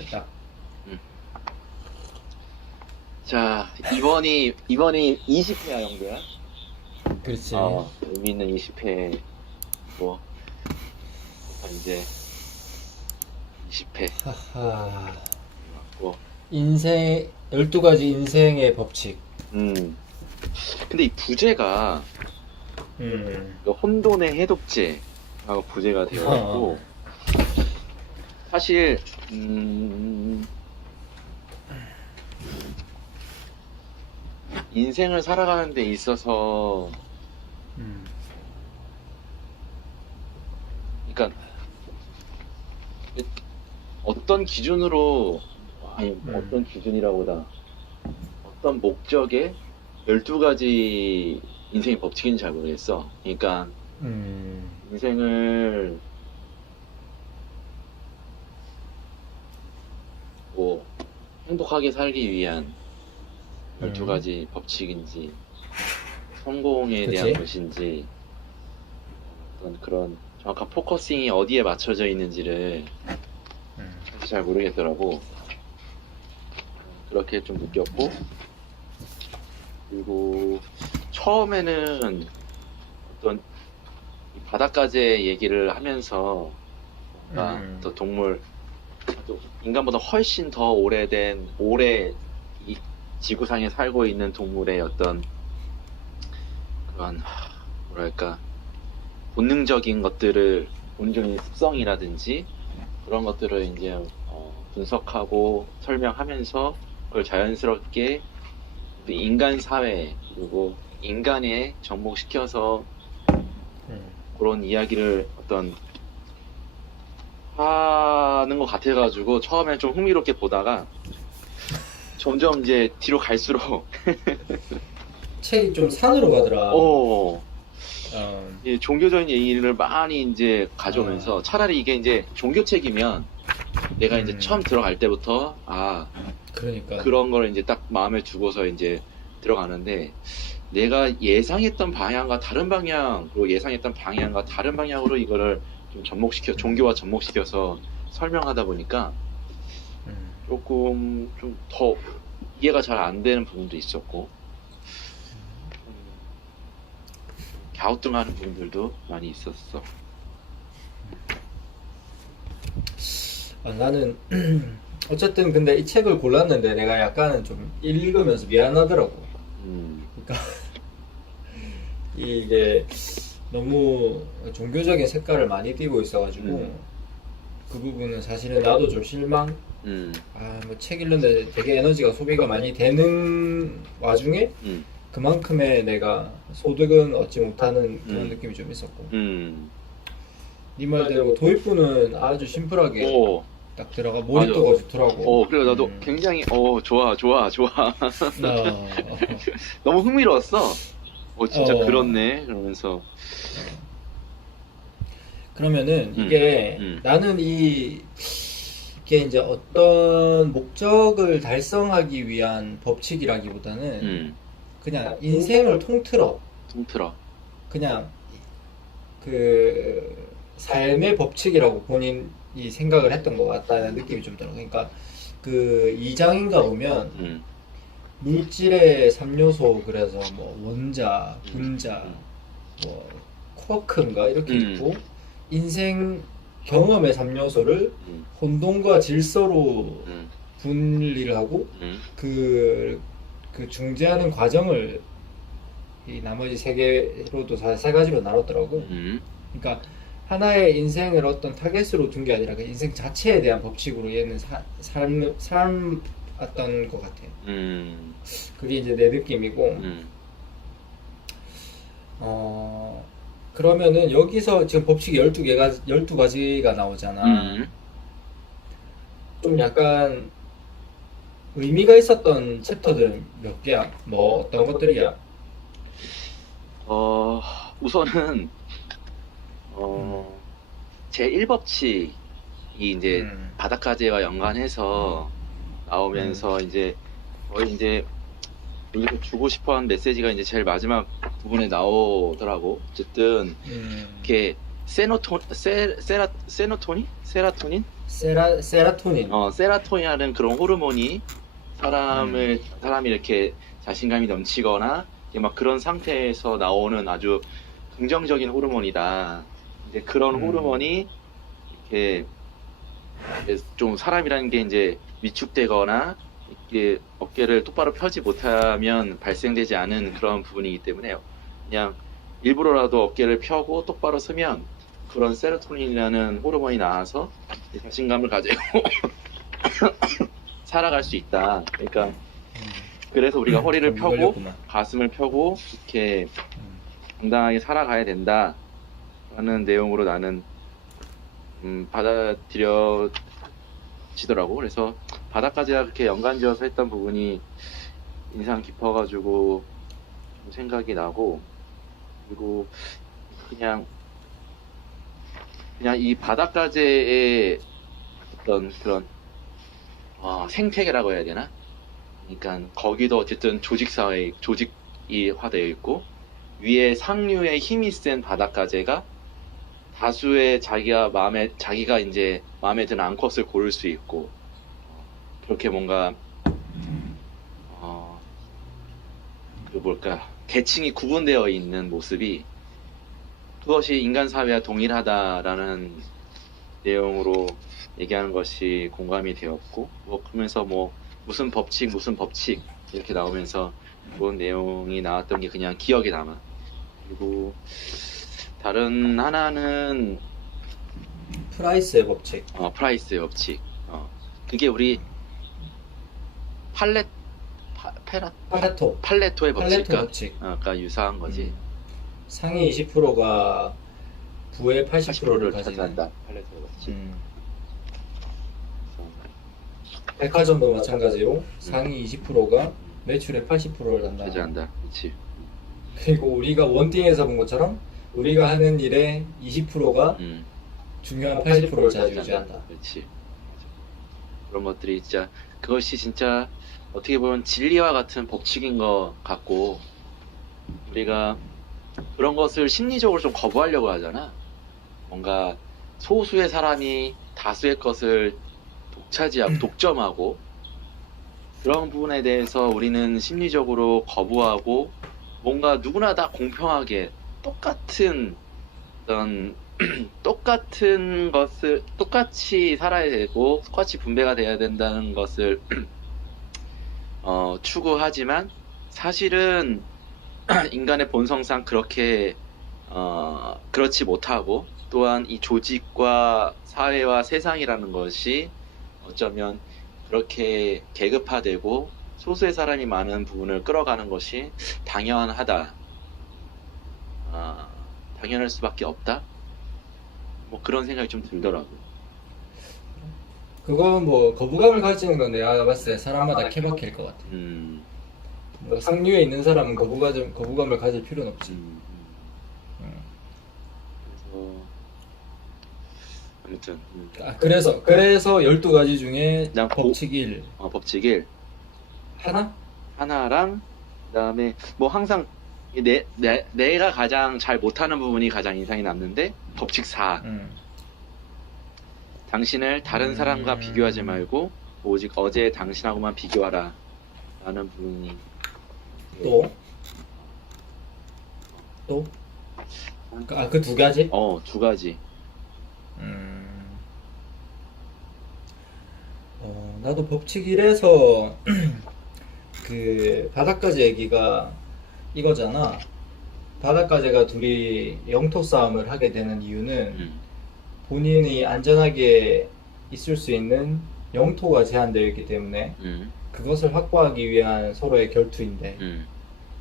됐다. 음. 자, 이번이 20회야, 영도야. 그렇지. 의미 있는 20회. 뭐, 이제 20회. 하하. 뭐, 12가지 인생의 법칙. 근데 이 부제가 그 혼돈의 해독제라고 부제가 되어 있고, 사실 인생을 살아가는 데 있어서 그러니까 어떤 기준으로 어떤 기준이라보다 어떤 목적에 12가지 인생의 법칙인지 잘 모르겠어. 그러니까 인생을 뭐 행복하게 살기 위한 12가지 법칙인지 성공에 그치? 대한 것인지 어떤 그런 정확한 포커싱이 어디에 맞춰져 있는지를 사실 잘 모르겠더라고. 그렇게 좀 느꼈고, 그리고 처음에는 어떤 이 바닷가재 얘기를 하면서 뭔가 더 동물, 또 인간보다 훨씬 더 오래 이 지구상에 살고 있는 동물의 어떤 그런 뭐랄까 본능적인 것들을, 본능적인 습성이라든지 그런 것들을 이제 분석하고 설명하면서 그걸 자연스럽게 인간 사회 그리고 인간에 접목시켜서 그런 이야기를 어떤 하는 것 같아가지고 처음엔 좀 흥미롭게 보다가 점점 이제 뒤로 갈수록 책이 좀 산으로 가더라. 이 종교적인 얘기를 많이 이제 가져오면서 차라리 이게 이제 종교책이면 내가 이제 처음 들어갈 때부터 그러니까. 그런 걸 이제 딱 마음에 두고서 이제 들어가는데 내가 예상했던 방향과 다른 방향, 그리고 예상했던 방향과 다른 방향으로 이거를 좀 종교와 접목시켜서 설명하다 보니까 조금 좀 더 이해가 잘 안 되는 부분도 있었고, 갸우뚱하는 부분들도 많이 있었어. 나는 어쨌든 근데 이 책을 골랐는데 내가 약간은 좀 읽으면서 미안하더라고. 그러니까 이게 너무 종교적인 색깔을 많이 띠고 있어가지고 그 부분은 사실은 나도 좀 실망. 뭐 책 읽는데 되게 에너지가 소비가 많이 되는 와중에 그만큼의 내가 소득은 얻지 못하는 그런 느낌이 좀 있었고. 네 말대로 도입부는 아주 심플하게 딱 들어가 몰입도가 좋더라고. 그리고 나도 굉장히 좋아. 너무 흥미로웠어. 진짜 그렇네. 그러면서 그러면은 이게 나는 이게 이제 어떤 목적을 달성하기 위한 법칙이라기보다는 그냥 인생을 통틀어 그냥 그 삶의 법칙이라고 본인이 생각을 했던 것 같다는 느낌이 좀 들어. 그러니까 그 2장인가 보면 물질의 3요소, 그래서 뭐 원자, 분자, 뭐 쿼크인가 이렇게 있고, 인생 경험의 3요소를 혼돈과 질서로 분리를 하고 그 중재하는 과정을 이 나머지 3개로도 세 가지로 나눴더라고. 그러니까 하나의 인생을 어떤 타겟으로 둔 게 아니라 그 인생 자체에 대한 법칙으로 얘는 살았던 것 같아. 그게 이제 내 느낌이고. 그러면은 여기서 지금 법칙이 12가지가 나오잖아. 좀 약간 의미가 있었던 챕터들은 몇 개야? 뭐 어떤 것들이야? 우선은 제 1법칙이 이제 바닷가재와 연관해서 나오면서 이제 거의 이제 여기서 주고 싶어하는 메시지가 이제 제일 마지막 부분에 나오더라고. 어쨌든 이렇게 세라토닌? 세라토닌. 세라토닌이라는 그런 호르몬이 사람이 이렇게 자신감이 넘치거나 이제 막 그런 상태에서 나오는 아주 긍정적인 호르몬이다. 이제 그런 호르몬이 이렇게 좀 사람이라는 게 이제 위축되거나 이게 어깨를 똑바로 펴지 못하면 발생되지 않은 그런 부분이기 때문에 그냥 일부러라도 어깨를 펴고 똑바로 서면 그런 세로토닌이라는 호르몬이 나와서 자신감을 가지고 살아갈 수 있다. 그러니까 그래서 우리가 허리를 펴고 걸렸구만. 가슴을 펴고 이렇게 당당하게 살아가야 된다 라는 내용으로 나는 받아들여지더라고. 그래서 바닥까지가 그렇게 연관지어서 했던 부분이 인상 깊어가지고 좀 생각이 나고, 그리고 그냥 이 바닷가재의 어떤 그런 생태계라고 해야 되나? 그러니까 거기도 어쨌든 조직이 화되어 있고 위에 상류의 힘이 센 바닷가재가 다수의 자기가 이제 마음에 드는 암컷을 고를 수 있고, 그렇게 뭔가 계층이 구분되어 있는 모습이 그것이 인간 사회와 동일하다라는 내용으로 얘기하는 것이 공감이 되었고, 그러면서 무슨 법칙 이렇게 나오면서 그런 내용이 나왔던 게 그냥 기억에 남아. 그리고 다른 하나는 프라이스의 법칙. 프라이스의 법칙. 그게 우리 팔레토의 법칙과 아까 유사한 거지. 상위 20%가 부의 80%를 차지한다. 팔레토의 법칙. 백화점도 마찬가지로 상위 20%가 매출의 80%를 차지한다. 그렇지. 그리고 우리가 원띵에서 본 것처럼 우리가 하는 일의 20%가 중요한 80%를 차지한다. 그렇지. 그런 것들이 그것이 진짜 어떻게 보면 진리와 같은 법칙인 것 같고, 우리가 그런 것을 심리적으로 좀 거부하려고 하잖아. 뭔가 소수의 사람이 다수의 것을 독점하고 그런 부분에 대해서 우리는 심리적으로 거부하고, 뭔가 누구나 다 공평하게 똑같은 것을 똑같이 살아야 되고 똑같이 분배가 돼야 된다는 것을 추구하지만, 사실은 인간의 본성상 그렇지 못하고, 또한 이 조직과 사회와 세상이라는 것이 어쩌면 그렇게 계급화되고 소수의 사람이 많은 부분을 끌어가는 것이 당연할 수밖에 없다. 그런 생각이 좀 들더라고. 그건 거부감을 가지는 건 내가 봤을 때 사람마다 케바케일 것 같아. 상류에 있는 사람은 거부감을 가질 필요는 없지. 그래서 아무튼 그래서 12가지 중에 법칙 1. 법칙 1 하나랑, 그다음에 항상 내가 가장 잘 못하는 부분이 가장 인상이 남는데 법칙 4. 당신을 다른 사람과 비교하지 말고 오직 어제의 당신하고만 비교하라 라는 부분이 또? 그 2가지? 2가지. 나도 법칙 1에서 그 바닷가재 얘기가 이거잖아. 바닷가재가 둘이 영토 싸움을 하게 되는 이유는 본인이 안전하게 있을 수 있는 영토가 제한되어 있기 때문에 그것을 확보하기 위한 서로의 결투인데,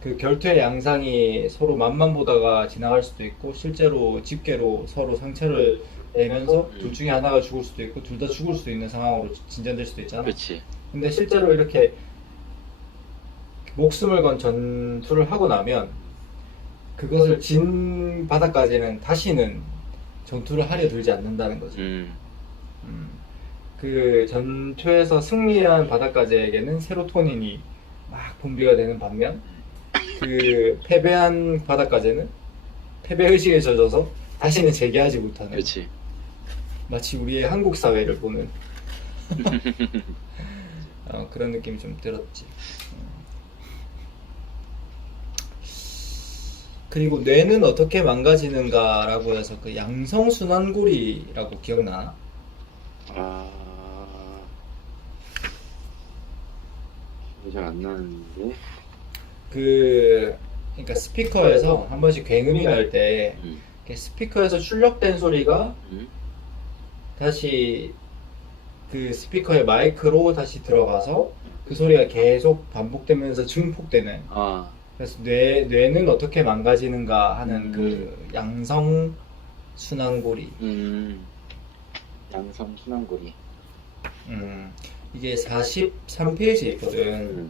그 결투의 양상이 서로 맛만 보다가 지나갈 수도 있고, 실제로 집게로 서로 상처를 내면서 둘 중에 하나가 죽을 수도 있고 둘 다 죽을 수 있는 상황으로 진전될 수도 있잖아. 그렇지. 근데 실제로 이렇게 목숨을 건 전투를 하고 나면 그것을 진 바닥까지는 다시는 전투를 하려 들지 않는다는 거지. 그 전투에서 승리한 바닷가재에게는 세로토닌이 막 분비가 되는 반면, 그 패배한 바닷가재는 패배의식에 젖어서 다시는 재기하지 못하는. 그렇지. 마치 우리의 한국 사회를 보는 그런 느낌이 좀 들었지. 그리고 뇌는 어떻게 망가지는가라고 해서 그 양성순환고리라고 기억나? 아, 잘 안 나는데. 그러니까 스피커에서 한 번씩 굉음이 날 때 스피커에서 출력된 소리가 다시 그 스피커의 마이크로 다시 들어가서 그 소리가 계속 반복되면서 증폭되는. 그래서 뇌는 어떻게 망가지는가 하는 그 양성 순환고리. 양성 순환고리. 이게 43페이지에 있거든.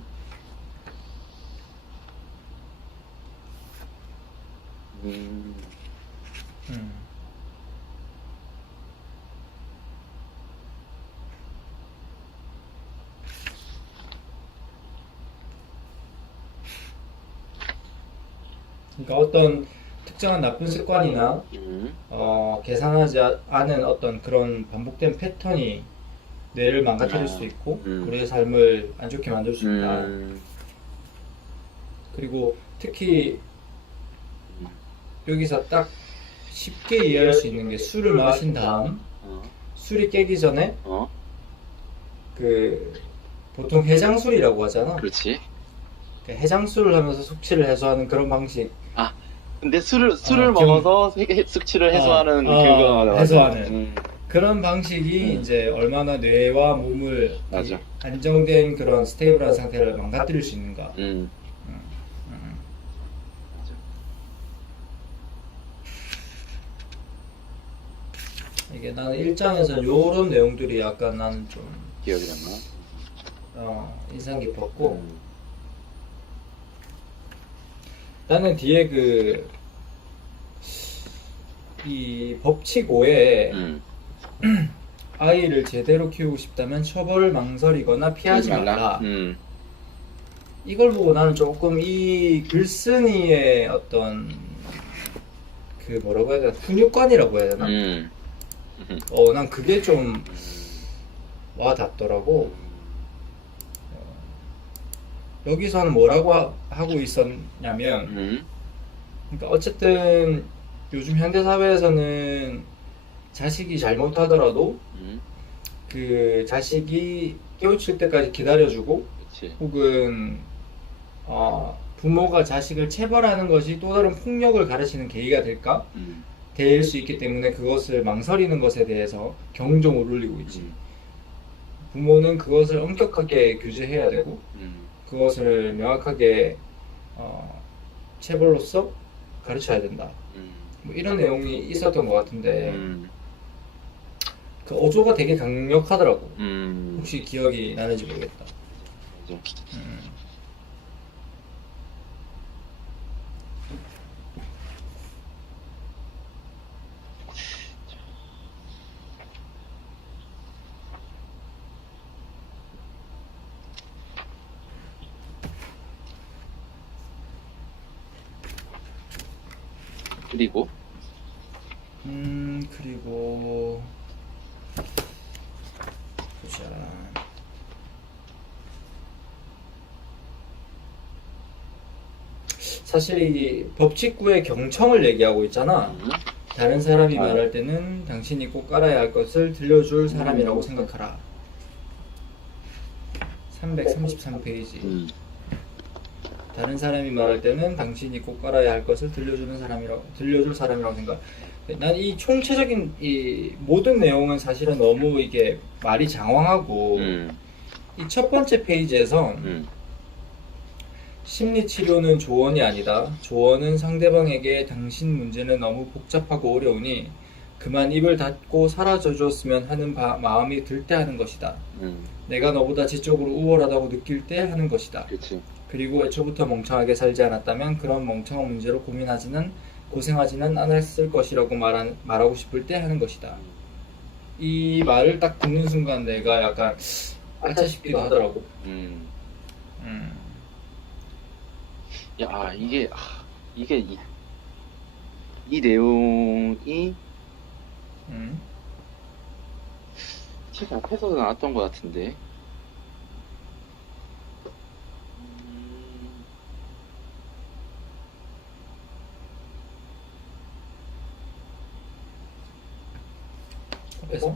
그러니까 어떤 특정한 나쁜 습관이나 계산하지 않은 어떤 그런 반복된 패턴이 뇌를 망가뜨릴 수 있고 우리의 삶을 안 좋게 만들 수 있다. 그리고 특히 여기서 딱 쉽게 이해할 수 있는 게 술을 마신 다음 술이 깨기 전에 그 보통 해장술이라고 하잖아. 그렇지. 해장술을 하면서 숙취를 해소하는 그런 방식. 근데 술을 먹어서 숙취를 해소하는 그거 해소하는 그런 방식이 이제 얼마나 뇌와 몸을 안정된 그런 스테이블한 상태를 망가뜨릴 수 있는가. 이게 나는 1장에서 요런 내용들이 약간 나는 좀 기억이 났나? 인상 깊었고 나는 뒤에 이 법칙 5에 아이를 제대로 키우고 싶다면 처벌을 망설이거나 피하지 말라. 이걸 보고 나는 조금 이 글쓴이의 어떤 그 뭐라고 해야 되나 훈육관이라고 해야 되나? 난 그게 좀 와닿더라고. 여기서는 뭐라고 하고 있었냐면 그러니까 어쨌든 요즘 현대사회에서는 자식이 잘못하더라도 그 자식이 깨우칠 때까지 기다려주고 혹은 부모가 자식을 체벌하는 것이 또 다른 폭력을 가르치는 계기가 될 수 있기 때문에 그것을 망설이는 것에 대해서 경종을 울리고 있지. 부모는 그것을 엄격하게 규제해야 되고 그것을 명확하게 체벌로서 가르쳐야 된다. 뭐 이런 내용이 있었던 것 같은데 그 어조가 되게 강력하더라고. 혹시 기억이 나는지 모르겠다. 그리고 보자. 사실 이 법칙9의 경청을 얘기하고 있잖아. 다른 사람이 말할 때는 당신이 꼭 알아야 할 것을 들려줄 사람이라고 생각하라. 333페이지. 다른 사람이 말할 때는 당신이 꼭 알아야 할 것을 들려줄 사람이라고 생각. 난 이 총체적인 이 모든 내용은 사실은 너무 이게 말이 장황하고 이 첫 번째 페이지에서 심리 치료는 조언이 아니다. 조언은 상대방에게 당신 문제는 너무 복잡하고 어려우니 그만 입을 닫고 사라져 주었으면 하는 마음이 들 때 하는 것이다. 내가 너보다 지적으로 우월하다고 느낄 때 하는 것이다. 그리고 애초부터 멍청하게 살지 않았다면 그런 멍청한 문제로 고생하지는 않았을 것이라고 말하고 싶을 때 하는 것이다. 이 말을 딱 듣는 순간 내가 약간 아차 싶기도 하더라고. 야, 이게 이 내용이 책 앞에서도 나왔던 것 같은데. 그래서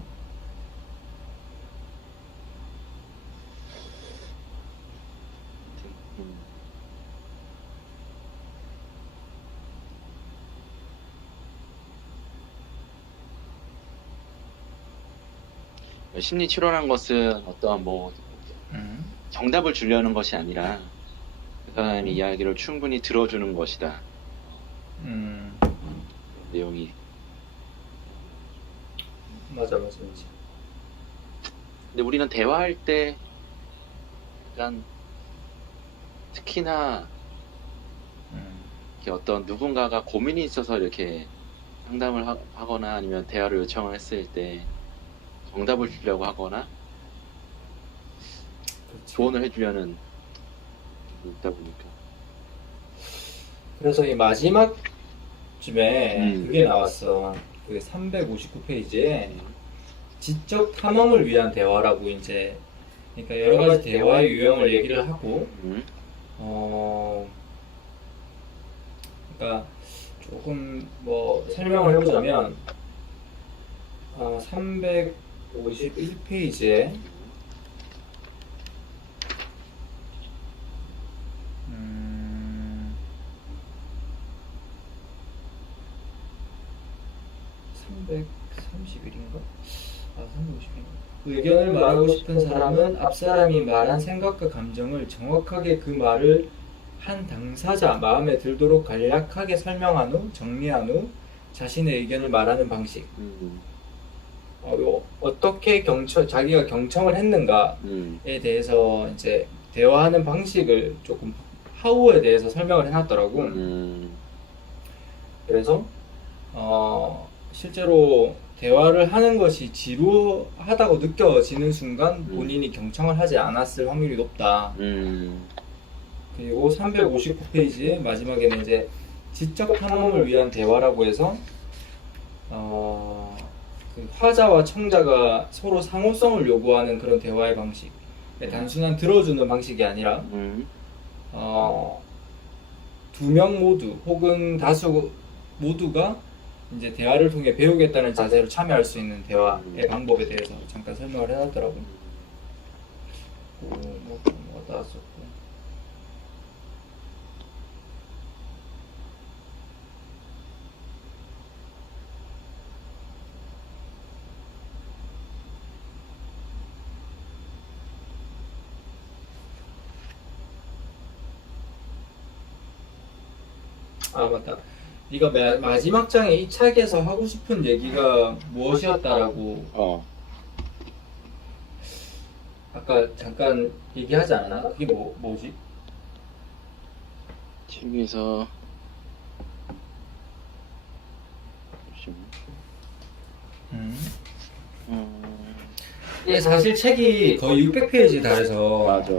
음. 심리 치료라는 것은 어떠한 뭐 음. 정답을 주려는 것이 아니라 그 사람의 이야기를 충분히 들어주는 것이다. 음. 내용이. 맞아. 근데 우리는 대화할 때 약간 특히나 이렇게 어떤 누군가가 고민이 있어서 이렇게 상담을 하거나 아니면 대화를 요청을 했을 때 정답을 주려고 하거나 그렇지. 조언을 해주려는 게 있다 보니까. 그래서 이 마지막 쯤에 음. 그게 나왔어. 그 359페이지에 지적 탐험을 위한 대화라고 이제 그러니까 여러 가지 대화의 유형을 얘기를 하고 그러니까 조금 뭐 설명을 해보자면 351페이지에 331인가? 350인가? 의견을 말하고 싶은 사람은 앞 사람이 말한 생각과 감정을 정확하게 그 말을 한 당사자 마음에 들도록 간략하게 설명한 후 정리한 후 자신의 의견을 말하는 방식. 어떻게 자기가 경청을 했는가에 대해서 이제 대화하는 방식을 조금 하우에 대해서 설명을 해놨더라고. 그래서 실제로 대화를 하는 것이 지루하다고 느껴지는 순간 본인이 경청을 하지 않았을 확률이 높다. 그리고 359페이지 마지막에는 이제 지적 탐험을 위한 대화라고 해서 그 화자와 청자가 서로 상호성을 요구하는 그런 대화의 방식. 단순한 들어주는 방식이 아니라 두 명 모두 혹은 다수 모두가 이제 대화를 통해 배우겠다는 자세로 참여할 수 있는 대화의 방법에 대해서 잠깐 설명을 해놨더라고. 뭐가 나왔었고. 맞다. 네가 마지막 장에 이 책에서 하고 싶은 얘기가 무엇이었다라고 아까 잠깐 얘기하지 않았나? 그게 뭐지? 책에서 이게 사실 책이 거의 600페이지 달해서 맞아.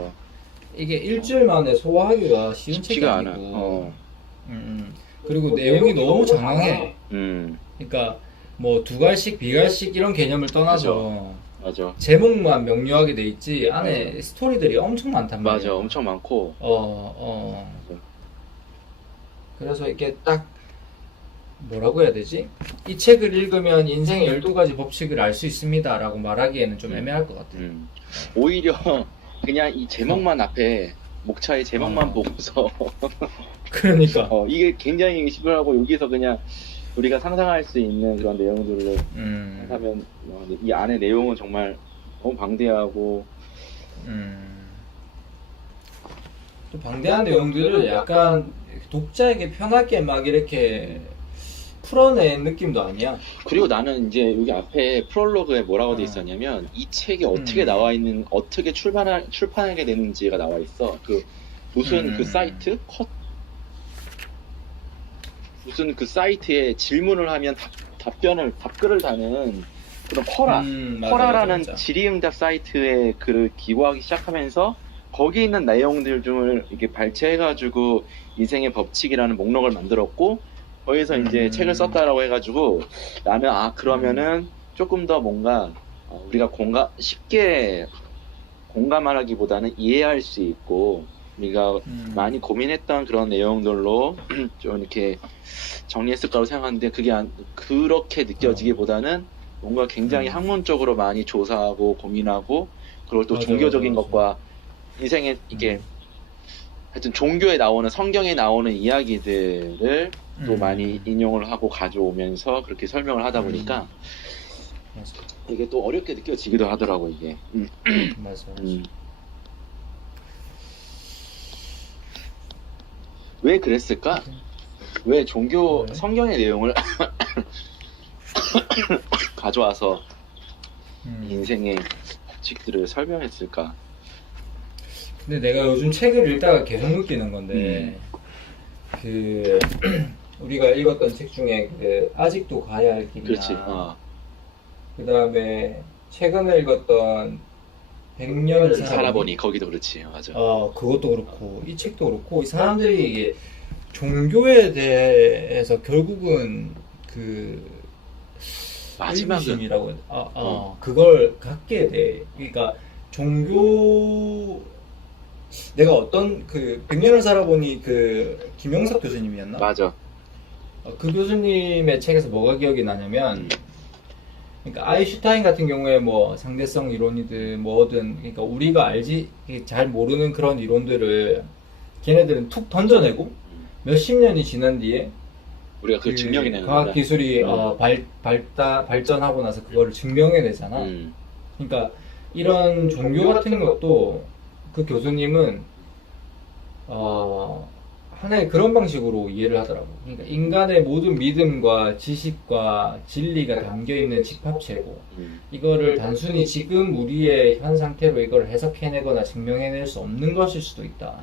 이게 일주일 만에 소화하기가 쉬운 책이 아니고 그리고 내용이 너무 장황해. 그러니까 뭐 두갈식, 비갈식 이런 개념을 떠나서 맞아. 제목만 명료하게 돼 있지 안에 스토리들이 엄청 많단 말이야. 맞아, 엄청 많고. 맞아. 그래서 이게 딱 뭐라고 해야 되지? 이 책을 읽으면 인생의 12가지 법칙을 알 수 있습니다 라고 말하기에는 좀 애매할 것 같아. 오히려 그냥 이 제목만 앞에 목차의 제목만 보고서 그러니까 이게 굉장히 시급하고 여기서 그냥 우리가 상상할 수 있는 그런 내용들을 하면 이 안에 내용은 정말 너무 방대하고 또 방대한 내용들을 약간 독자에게 편하게 막 이렇게 풀어낸 느낌도 아니야. 그리고 나는 이제 여기 앞에 프롤로그에 뭐라고 돼 있었냐면 이 책이 어떻게 나와 있는 어떻게 출판하게 되는지가 나와 있어. 그 무슨 그 사이트 무슨 그 사이트에 질문을 하면 답글을 다는 그런 쿼라라는 맞아. 질의응답 사이트에 글을 기고하기 시작하면서 거기 있는 내용들 중을 이렇게 발췌해가지고 인생의 법칙이라는 목록을 만들었고 거기서 이제 책을 썼다라고 해가지고 나는 그러면은 조금 더 뭔가 우리가 쉽게 공감하기보다는 이해할 수 있고 우리가 많이 고민했던 그런 내용들로 좀 이렇게 정리했을 거라고 생각하는데 그게 그렇게 느껴지기보다는 뭔가 굉장히 학문적으로 많이 조사하고 고민하고 그리고 또 맞아, 종교적인 맞아, 맞아. 것과 인생에 이게 하여튼 종교에 나오는 성경에 나오는 이야기들을 또 많이 인용을 하고 가져오면서 그렇게 설명을 하다 보니까 맞아. 이게 또 어렵게 느껴지기도 하더라고 이게. 맞아. 왜 그랬을까? 왜 종교 성경의 내용을 가져와서 인생의 법칙들을 설명했을까? 근데 내가 요즘 책을 읽다가 계속 느끼는 건데 그 우리가 읽었던 책 중에 그 아직도 가야 할 길이나 그렇지. 그 다음에 최근에 읽었던 100년을 살아보니 거기도 그렇지. 맞아. 그것도 그렇고 이 책도 그렇고 이 사람들이 이게 종교에 대해서 결국은 그 마지막은 의구심이라고 그걸 갖게 돼. 그러니까 종교 내가 어떤 그 100년을 살아보니 그 김영석 교수님이었나? 맞아. 그 교수님의 책에서 뭐가 기억이 나냐면 그러니까 아인슈타인 같은 경우에 뭐 상대성 이론이든 뭐든 그러니까 우리가 잘 모르는 그런 이론들을 걔네들은 툭 던져내고 몇십 년이 지난 뒤에 우리가 그걸 증명해내는 과학 기술이 발전하고 나서 그거를 증명해내잖아. 그러니까 이런 종교 같은 것도 그 교수님은 하나의 그런 방식으로 이해를 하더라고. 그러니까 인간의 모든 믿음과 지식과 진리가 담겨있는 집합체고 이거를 단순히 지금 우리의 현 상태로 이걸 해석해내거나 증명해낼 수 없는 것일 수도 있다.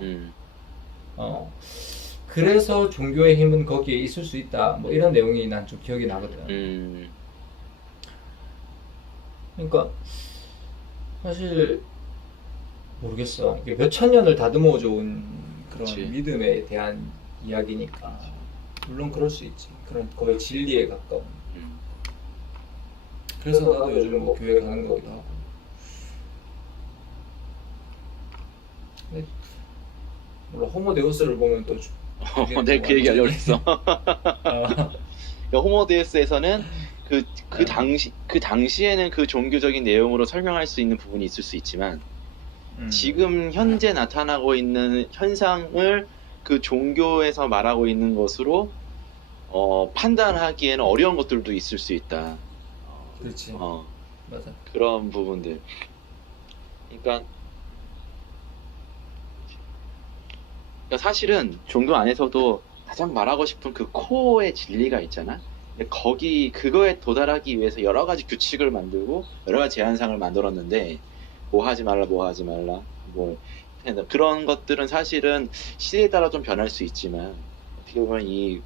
그래서 종교의 힘은 거기에 있을 수 있다. 뭐 이런 내용이 난 좀 기억이 나거든. 그러니까 사실 모르겠어. 이게 몇천 년을 다듬어져 온 그런 그치. 믿음에 대한 이야기니까 물론 그럴 수 있지. 그런 거의 진리에 가까운. 그래서 나도 요즘 뭐 교회 가는 거기도 하고. 근데 물론 호모데우스를 보면 또 내가 그 얘기 하려고 했어. 호모데우스에서는 그 당시에는 그 종교적인 내용으로 설명할 수 있는 부분이 있을 수 있지만 지금 현재 나타나고 있는 현상을 그 종교에서 말하고 있는 것으로 판단하기에는 어려운 것들도 있을 수 있다. 그렇지. 맞아. 그런 부분들. 그러니까 사실은 종교 안에서도 가장 말하고 싶은 그 코어의 진리가 있잖아. 근데 그거에 도달하기 위해서 여러 가지 규칙을 만들고 여러 가지 제한상을 만들었는데 뭐 하지 말라 뭐 그런 것들은 사실은 시대에 따라 좀 변할 수 있지만 어떻게 보면 이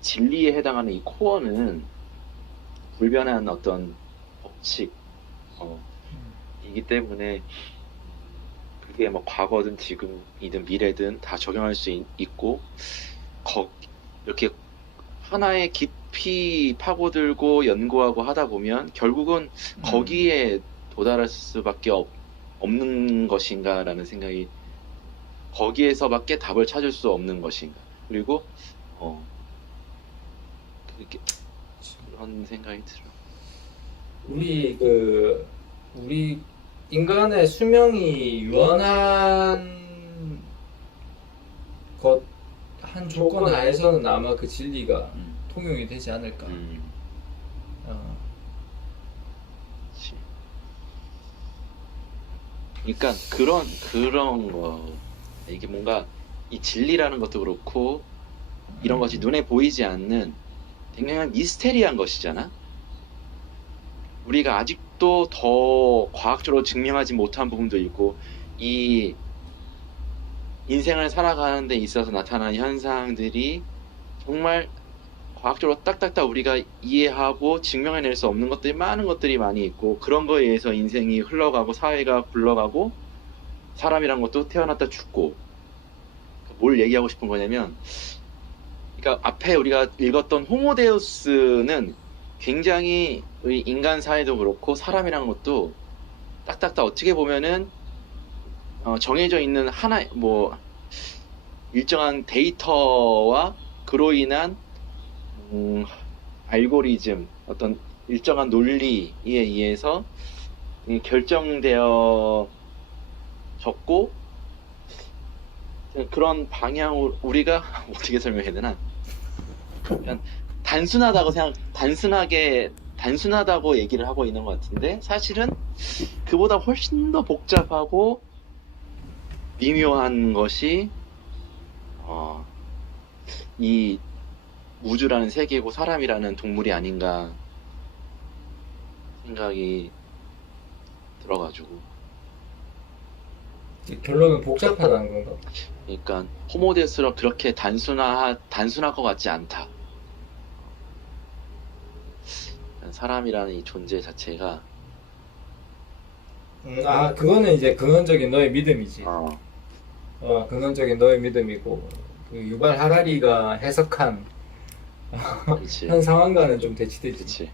진리에 해당하는 이 코어는 불변한 어떤 법칙 이기 때문에 그게 뭐 과거든 지금이든 미래든 다 적용할 수 있고 이렇게 하나에 깊이 파고들고 연구하고 하다 보면 결국은 거기에 도달할 수밖에 없는 것인가라는 생각이 거기에서밖에 답을 찾을 수 없는 것인가 그리고 그런 생각이 들어. 우리 인간의 수명이 유한한 한 조건 하에서는 아마 그 진리가 통용이 되지 않을까. 그러니까 그런 거 이게 뭔가 이 진리라는 것도 그렇고 이런 것이 눈에 보이지 않는 굉장히 미스테리한 것이잖아. 우리가 아직도 더 과학적으로 증명하지 못한 부분도 있고 이 인생을 살아가는 데 있어서 나타나는 현상들이 정말 과학적으로 딱딱딱 우리가 이해하고 증명해낼 수 없는 것들이 많은 것들이 많이 있고 그런 거에 의해서 인생이 흘러가고 사회가 굴러가고 사람이란 것도 태어났다 죽고 뭘 얘기하고 싶은 거냐면 그러니까 앞에 우리가 읽었던 호모데우스는 굉장히 우리 인간 사회도 그렇고 사람이란 것도 딱딱딱 어떻게 보면은 정해져 있는 하나 뭐 일정한 데이터와 그로 인한 알고리즘 어떤 일정한 논리에 의해서 결정되어 졌고 그런 방향으로 우리가 어떻게 설명해야 되나? 그냥 단순하다고 얘기를 하고 있는 것 같은데 사실은 그보다 훨씬 더 복잡하고 미묘한 것이 이 우주라는 세계고 사람이라는 동물이 아닌가 생각이 들어가지고 결론은 복잡하다는 건가? 그러니까 호모데스로 그렇게 단순할 것 같지 않다. 사람이라는 이 존재 자체가 그거는 이제 근원적인 너의 믿음이지. 어, 근원적인 너의 믿음이고 그 유발 하라리가 해석한 그렇지, 현 상황과는 좀 대치되지. 그렇지.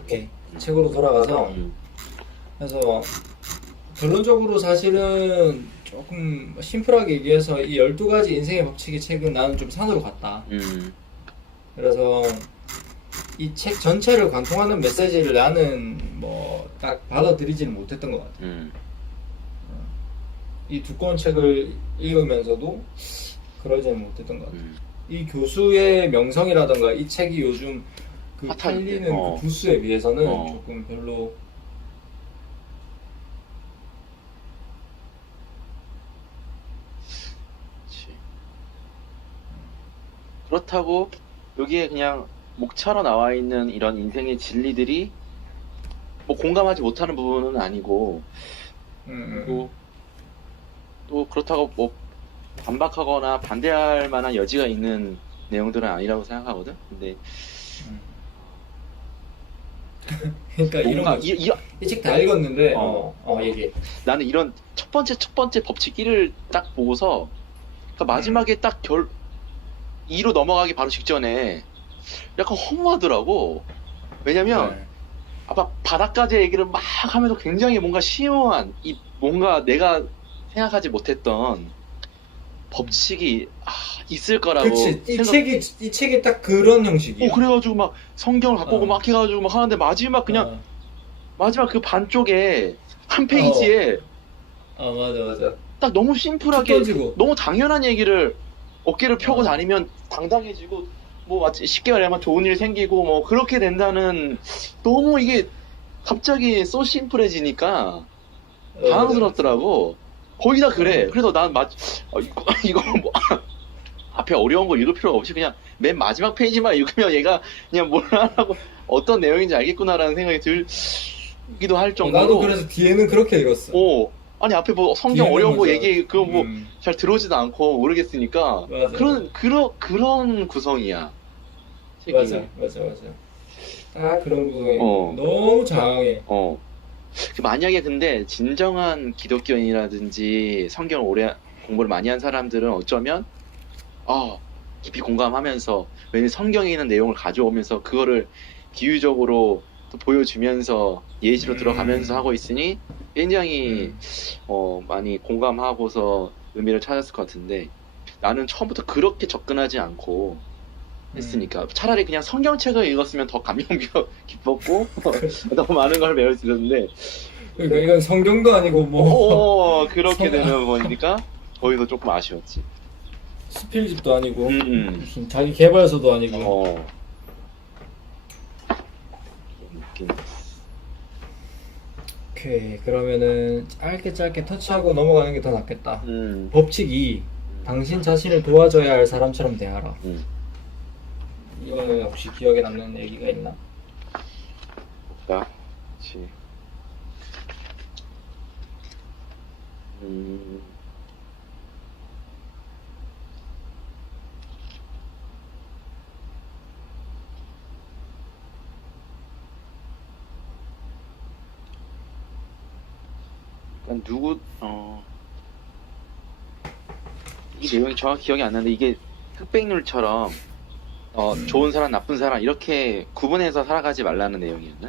오케이. 책으로 돌아가서 그래서 결론적으로 사실은 조금 심플하게 얘기해서 이 12가지 인생의 법칙의 책은 나는 좀 산으로 갔다. 그래서 이 책 전체를 관통하는 메시지를 나는 뭐 딱 받아들이지는 못했던 것 같아. 이 두꺼운 책을 읽으면서도 그러지는 못했던 것 같아. 이 교수의 명성이라던가 이 책이 요즘 그 핫한데. 팔리는 그 부수에 비해서는 어. 조금 별로 그렇지. 그렇다고 여기에 그냥 목차로 나와 있는 이런 인생의 진리들이 뭐 공감하지 못하는 부분은 아니고 또 그렇다고 뭐 반박하거나 반대할 만한 여지가 있는 내용들은 아니라고 생각하거든. 근데 그러니까 이런 뭔가 거 이 책 다 읽었는데 얘기해. 나는 이런 첫 번째 법칙 1을 딱 보고서 그러니까 마지막에 딱 2로 넘어가기 바로 직전에 약간 허무하더라고. 왜냐면 아까 바닥까지 얘기를 막 하면서 굉장히 뭔가 심오한 뭔가 내가 생각하지 못했던 법칙이 있을 거라고. 그치. 이 책이 딱 그런 형식이야. 그래가지고 막 성경을 갖고 오고 막 해가지고 막 하는데 마지막 그냥 마지막 그 반쪽에 한 페이지에 맞아. 딱 너무 심플하게 던지고. 너무 당연한 얘기를 어깨를 펴고 다니면 당당해지고 뭐 마치 쉽게 말하면 좋은 일 생기고 뭐 그렇게 된다는 너무 이게 갑자기 소 심플해지니까 당황스럽더라고. 거의 다 그래. 그래서 난 이거 뭐 앞에 어려운 거 읽을 필요가 없이 그냥 맨 마지막 페이지만 읽으면 얘가 그냥 뭘 하라고 어떤 내용인지 알겠구나라는 생각이 들기도 할 정도로. 나도 그래서 뒤에는 그렇게 읽었어. 아니 앞에 뭐 성경 어려운 거 얘기 그거 뭐 잘 들어오지도 않고 모르겠으니까. 맞아. 그런 구성이야. 책이. 맞아. 딱 그런 구성이 너무 장황해. 만약에 근데 진정한 기독교인이라든지 성경을 오래 공부를 많이 한 사람들은 어쩌면 깊이 공감하면서 왜냐면 성경에 있는 내용을 가져오면서 그거를 비유적으로 또 보여주면서 예시로 들어가면서 하고 있으니 굉장히 많이 공감하고서 의미를 찾았을 것 같은데 나는 처음부터 그렇게 접근하지 않고 했으니까 차라리 그냥 성경책을 읽었으면 더 감명 깊었고 너무 많은 걸 배울 수 있었는데 그러니까 이건 성경도 아니고 뭐 그렇게 되는 거니까 거기서 조금 아쉬웠지. 수필집도 아니고 무슨 자기 개발서도 아니고. 오케이, 그러면은 짧게 터치하고 넘어가는 게 더 낫겠다. 법칙 2. 당신 자신을 도와줘야 할 사람처럼 대하라. 이거는 혹시 기억에 남는 얘기가 있나? 없다. 그치. 그러니까 이 내용이 정확히 기억이 안 나는데 이게 흑백률처럼 좋은 사람, 나쁜 사람 이렇게 구분해서 살아가지 말라는 내용이었나?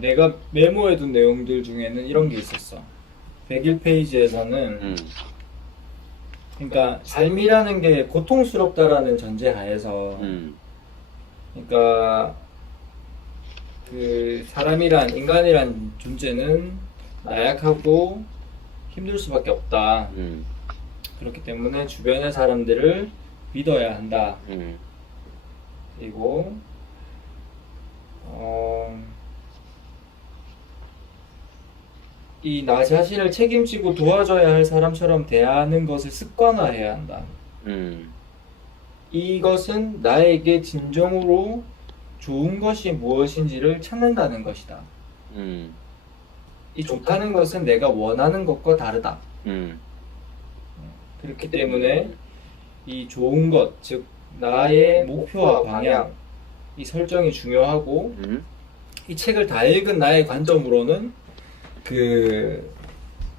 내가 메모해둔 내용들 중에는 이런 게 있었어. 101페이지에서는 음, 그러니까 삶이라는 게 고통스럽다라는 전제 하에서 그러니까 그 사람이란 인간이란 존재는 나약하고 힘들 수밖에 없다. 그렇기 때문에 주변의 사람들을 믿어야 한다. 그리고 이 나 자신을 책임지고 도와줘야 할 사람처럼 대하는 것을 습관화해야 한다. 이것은 나에게 진정으로 좋은 것이 무엇인지를 찾는다는 것이다. 이 좋다는 것은 내가 원하는 것과 다르다. 그렇기 때문에 이 좋은 것, 즉 나의 목표와 방향, 이 설정이 중요하고 이 책을 다 읽은 나의 관점으로는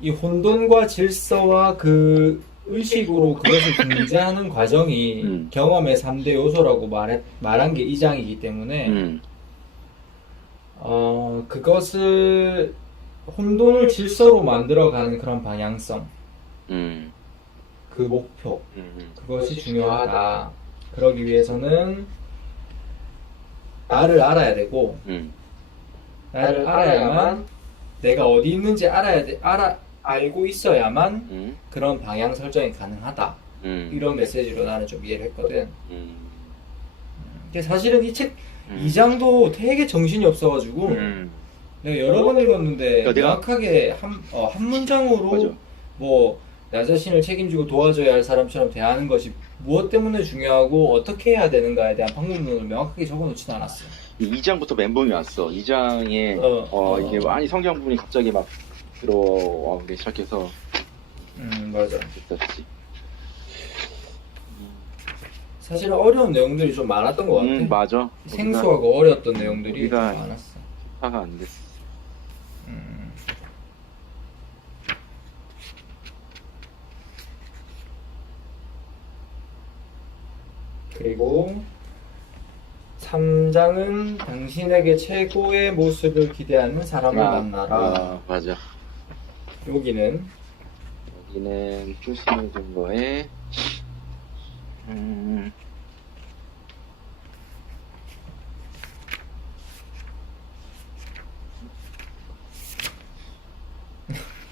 이 혼돈과 질서와 그 의식으로 그것을 중재하는 과정이 경험의 3대 요소라고 말한 게 이 장이기 때문에 그것을 혼돈을 질서로 만들어가는 그런 방향성, 그 목표, 그것이 중요하다. 그러기 위해서는 나를 알아야 되고 나를 알아야만 내가 어디 있는지 알고 있어야만 그런 방향 설정이 가능하다. 이런 메시지로 나는 좀 이해를 했거든. 근데 사실은 이 책 2장도 되게 정신이 없어가지고 내가 여러 번 읽었는데 그러니까 명확하게 한 문장으로 맞아. 뭐 나 자신을 책임지고 도와줘야 할 사람처럼 대하는 것이 무엇 때문에 중요하고 어떻게 해야 되는가에 대한 방법론을 명확하게 적어놓지는 않았어. 2장부터 멘붕이 왔어. 2장에 이게 많이 성경 부분이 갑자기 막 들어오기 시작해서 맞아. 됐었지. 사실은 어려운 내용들이 좀 많았던 것 같아. 맞아. 생소하고 어려웠던 내용들이 좀 우리가 많았어. 파가 안 됐어. 그리고 3장은 당신에게 최고의 모습을 기대하는 사람을 만나라. 맞아. 여기는 표시해 준 거에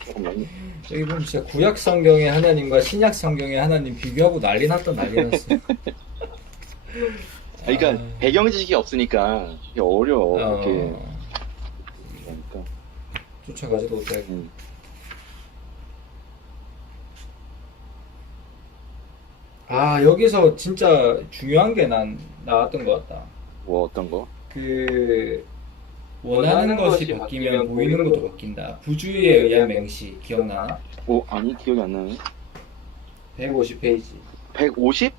잠깐만요. 여기 보면 진짜 구약 성경의 하나님과 신약 성경의 하나님 비교하고 난리 났어. 그러니까 배경 지식이 없으니까 이게 어려워. 이렇게 그러니까. 쫓아가지도 못해. 여기서 진짜 중요한 게 나왔던 것 같다. 뭐 어떤 거? 원하는 것이 바뀌면 보이는 것도 바뀐다. 부주의에 의한 맹시 기억나? 아니 기억이 안 나네. 150페이지. 150?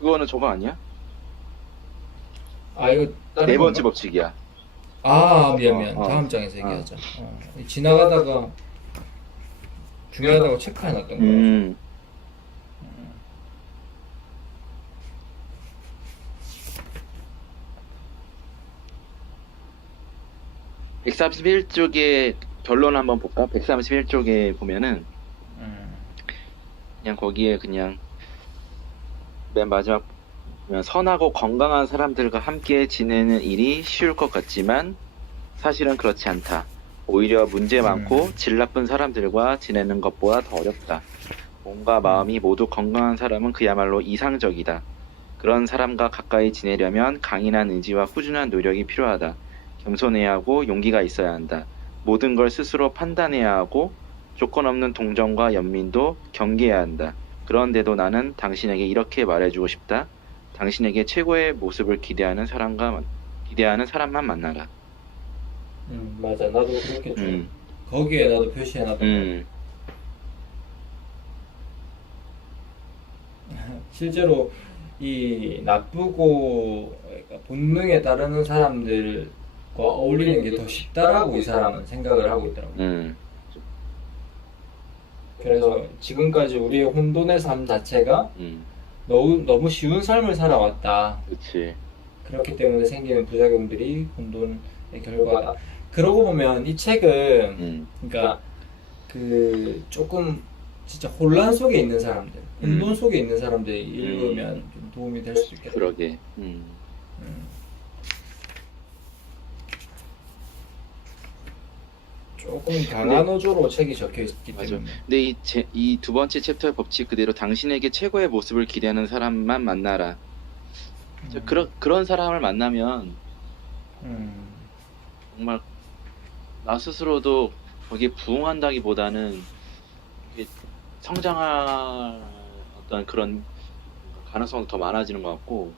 그거는 저거 아니야? 이거 다른 네 번째 건가? 법칙이야. 미안. 다음 장에서 얘기하자. 지나가다가 중요하다고 체크해놨던 거야. 131쪽에 결론 한번 볼까? 131쪽에 보면은 그냥 거기에 그냥 맨 마지막 보면 선하고 건강한 사람들과 함께 지내는 일이 쉬울 것 같지만 사실은 그렇지 않다. 오히려 문제 많고 질 나쁜 사람들과 지내는 것보다 더 어렵다. 몸과 마음이 모두 건강한 사람은 그야말로 이상적이다. 그런 사람과 가까이 지내려면 강인한 의지와 꾸준한 노력이 필요하다. 겸손해야 하고 용기가 있어야 한다. 모든 걸 스스로 판단해야 하고 조건 없는 동정과 연민도 경계해야 한다. 그런데도 나는 당신에게 이렇게 말해주고 싶다. 당신에게 최고의 모습을 기대하는 사람만 만나라. 맞아. 나도 그렇게 좀 거기에 나도 표시해놨던 거. 실제로 이 나쁘고 본능에 따르는 사람들과 어울리는 게 더 쉽다라고 이 사람은 생각을 하고 있더라고요. 그래서 지금까지 우리의 혼돈의 삶 자체가 너무 쉬운 삶을 살아왔다. 그치. 그렇기 때문에 생기는 부작용들이 혼돈의 결과다. 그러고 보면 이 책은 그러니까 그 조금 진짜 혼란 속에 있는 사람들, 혼돈 속에 있는 사람들이 읽으면 좀 도움이 될 수 있겠다. 그러게. 조금 강한 어조로 책이 적혀 있기 맞아. 때문에. 근데 이 두 번째 챕터의 법칙 그대로 당신에게 최고의 모습을 기대하는 사람만 만나라. 그런 사람을 만나면 정말 나 스스로도 거기에 부응한다기보다는 이게 성장할 어떤 그런 가능성도 더 많아지는 것 같고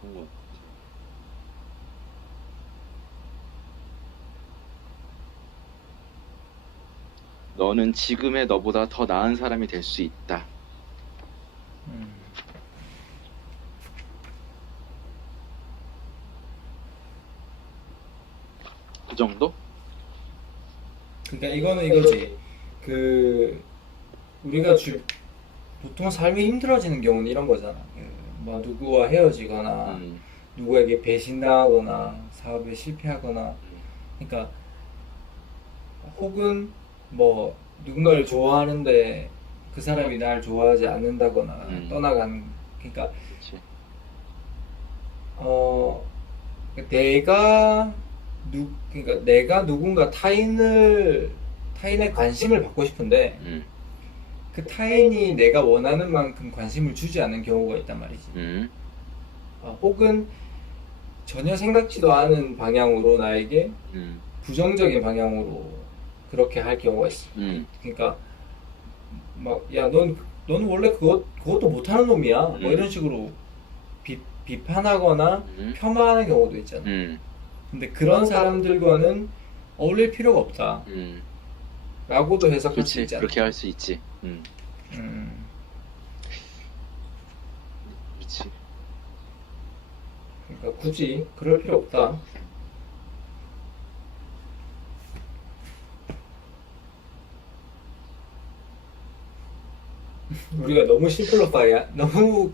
그런 것 같아. 너는 지금의 너보다 더 나은 사람이 될 수 있다. 그 정도? 그러니까 이거는 이거지. 그 우리가 보통 삶이 힘들어지는 경우는 이런 거잖아. 뭐 누구와 헤어지거나 누구에게 배신당하거나 사업에 실패하거나, 그러니까 혹은 뭐 누군가를 좋아하는데 그 사람이 날 좋아하지 않는다거나 떠나가는, 그러니까 그치. 그러니까 내가 누군가 타인의 관심을 받고 싶은데 그 타인이 내가 원하는 만큼 관심을 주지 않는 경우가 있단 말이지. 혹은 전혀 생각지도 않은 방향으로 나에게 부정적인 방향으로 그렇게 할 경우가 있어. 그러니까 막 야, 너는 원래 그것도 못하는 놈이야. 뭐 이런 식으로 비판하거나 폄하하는 경우도 있잖아. 근데 그런 사람들과는 어울릴 필요가 없다. 라고도 해석할 수 있잖아. 그렇게 할 수 있지. 그렇지. 그러니까 굳이 그럴 필요 없다. 우리가 너무 심플러파이야. 너무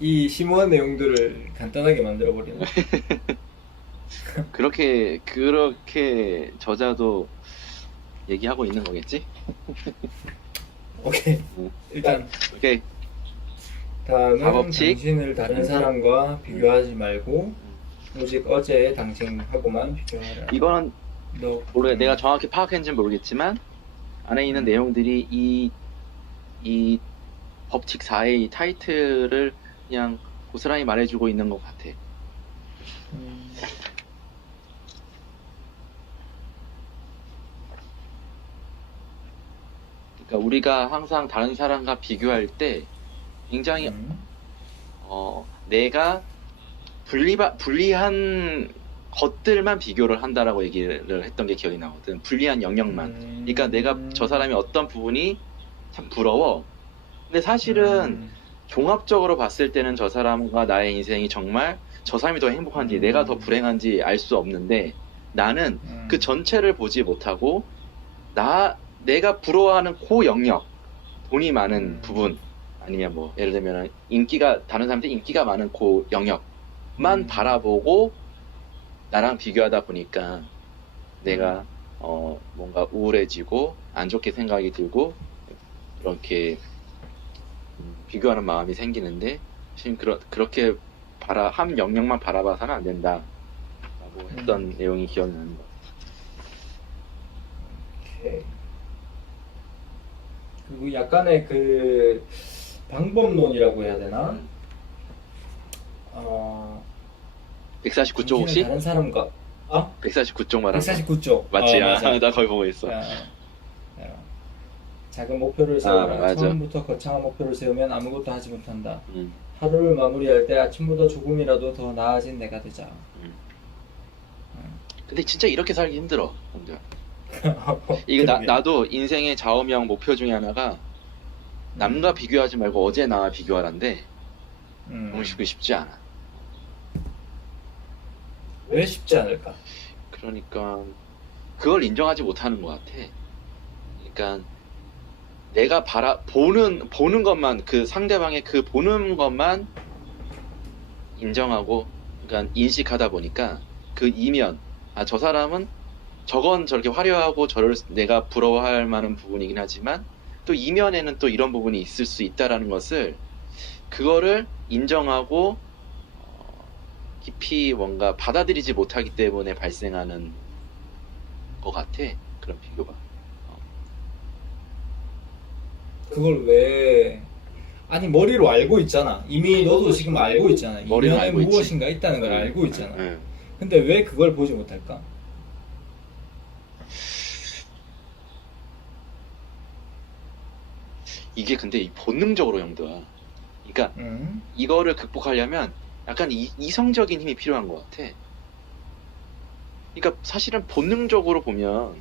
이 심오한 내용들을 간단하게 만들어버리는. 그렇게 저자도 얘기하고 있는 거겠지? 오케이. 일단 오케이. 다음은 사법칙. 당신을 다른 사람과 비교하지 말고 오직 어제의 당신하고만 비교하라. 이거는 너 내가 정확히 파악했는지는 모르겠지만 안에 있는 내용들이 이 법칙 4의 타이틀을 그냥 고스란히 말해주고 있는 것 같아. 그러니까 우리가 항상 다른 사람과 비교할 때 굉장히 내가 불리한 것들만 비교를 한다라고 얘기를 했던 게 기억이 나거든. 불리한 영역만. 그러니까 내가 저 사람이 어떤 부분이 참 부러워. 근데 사실은 종합적으로 봤을 때는 저 사람과 나의 인생이 정말 저 사람이 더 행복한지 내가 더 불행한지 알 수 없는데 나는 그 전체를 보지 못하고 내가 부러워하는 그 영역, 돈이 많은 부분, 아니면 뭐 예를 들면 다른 사람들 인기가 많은 그 영역만 바라보고 나랑 비교하다 보니까 내가 뭔가 우울해지고 안 좋게 생각이 들고 이렇게 비교하는 마음이 생기는데 지금 그렇게 한 영역만 바라봐서는 안 된다라고 했던 내용이 기억이 나는 것 같아요. 오케이. 그리고 약간의 그 방법론이라고 해야 되나? 149쪽 혹시? 다른 사람과 149쪽 말하는 149쪽 맞지? 맞아. 나 거기 보고 있어. 작은 목표를 세워라. 맞아. 처음부터 거창한 목표를 세우면 아무것도 하지 못한다. 하루를 마무리할 때 아침보다 조금이라도 더 나아진 내가 되자. 근데 진짜 이렇게 살기 힘들어. 이게 나도 인생의 좌우명 목표 중에 하나가 남과 비교하지 말고 어제 나와 비교하란데 너무 쉽지 않아. 왜 쉽지 않을까? 그러니까 그걸 인정하지 못하는 것 같아. 그러니까 내가 보는 것만, 그 상대방의 그 보는 것만 인정하고, 그러니까 인식하다 보니까 그 이면, 저 사람은 저건 저렇게 화려하고 저를 내가 부러워할 만한 부분이긴 하지만 또 이면에는 또 이런 부분이 있을 수 있다라는 것을, 그거를 인정하고 깊이 뭔가 받아들이지 못하기 때문에 발생하는 것 같아. 그런 비교가. 그걸 왜 아니 머리로 알고 있잖아. 이미 너도 지금 알고 있잖아. 머리로 이면에 알고 있지. 무엇인가 있다는 걸 알고 있잖아. 응. 근데 왜 그걸 보지 못할까? 이게 근데 본능적으로 형도야. 그러니까 이거를 극복하려면 약간 이성적인 힘이 필요한 것 같아. 그러니까 사실은 본능적으로 보면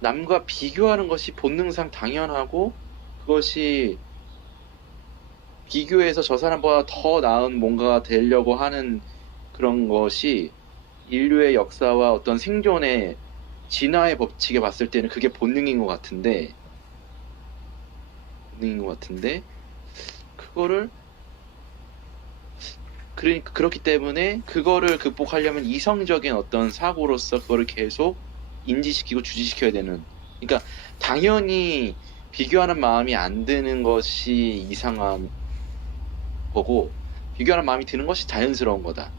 남과 비교하는 것이 본능상 당연하고, 그것이 비교해서 저 사람보다 더 나은 뭔가가 되려고 하는 그런 것이 인류의 역사와 어떤 생존의 진화의 법칙에 봤을 때는 그게 본능인 것 같은데, 그거를, 그러니까 그렇기 때문에 그거를 극복하려면 이성적인 어떤 사고로서 그거를 계속 인지시키고 주지시켜야 되는. 그러니까 당연히 비교하는 마음이 안 드는 것이 이상한 거고, 비교하는 마음이 드는 것이 자연스러운 거다.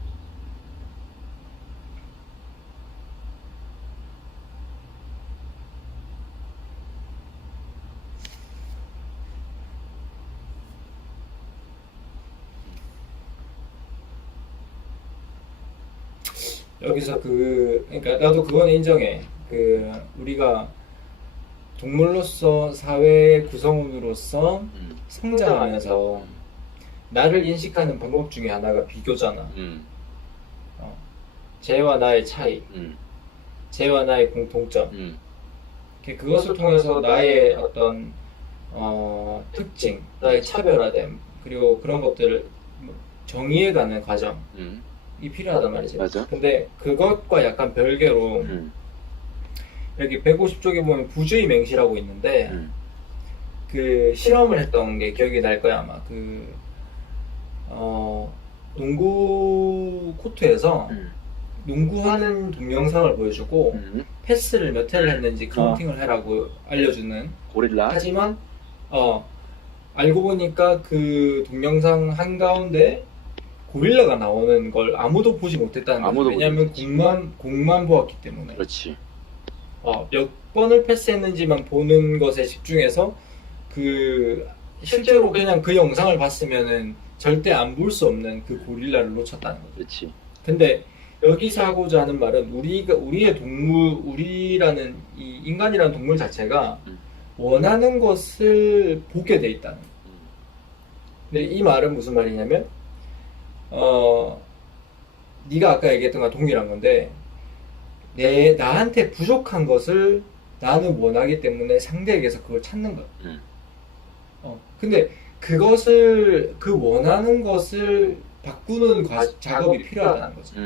여기서 그러니까 나도 그건 인정해. 우리가 동물로서 사회 구성원으로서 성장하면서 나를 인식하는 방법 중에 하나가 비교잖아. 쟤와 나의 차이, 쟤와 나의 공통점. 그것을 통해서 나의 어떤 특징, 나의 차별화됨, 그리고 그런 것들을 정의해가는 과정이 필요하단 말이지. 맞아. 근데 그것과 약간 별개로 여기 150쪽에 보면 부주의 맹시라고 있는데 그 실험을 했던 게 기억이 날 거야 아마. 농구 코트에서 농구하는 동영상을 보여주고 패스를 몇 회를 했는지 카운팅을 해라고 알려주는. 고릴라. 하지만 알고 보니까 그 동영상 한가운데 고릴라가 나오는 걸 아무도 보지 못했다는 거죠. 아무도 왜냐하면 보지 공만 보았기 때문에. 그렇지. 몇 번을 패스했는지만 보는 것에 집중해서 실제로 그냥 그 영상을 봤으면은 절대 안 볼 수 없는 그 고릴라를 놓쳤다는 거죠. 그렇지. 근데 여기서 하고자 하는 말은 우리라는 이 인간이라는 동물 자체가 원하는 것을 보게 돼 있다는 거예요. 근데 이 말은 무슨 말이냐면 네가 아까 얘기했던 거랑 동일한 건데 나한테 부족한 것을 나는 원하기 때문에 상대에게서 그걸 찾는 거야. 근데 그 원하는 것을 바꾸는 작업이 필요하다는 거죠.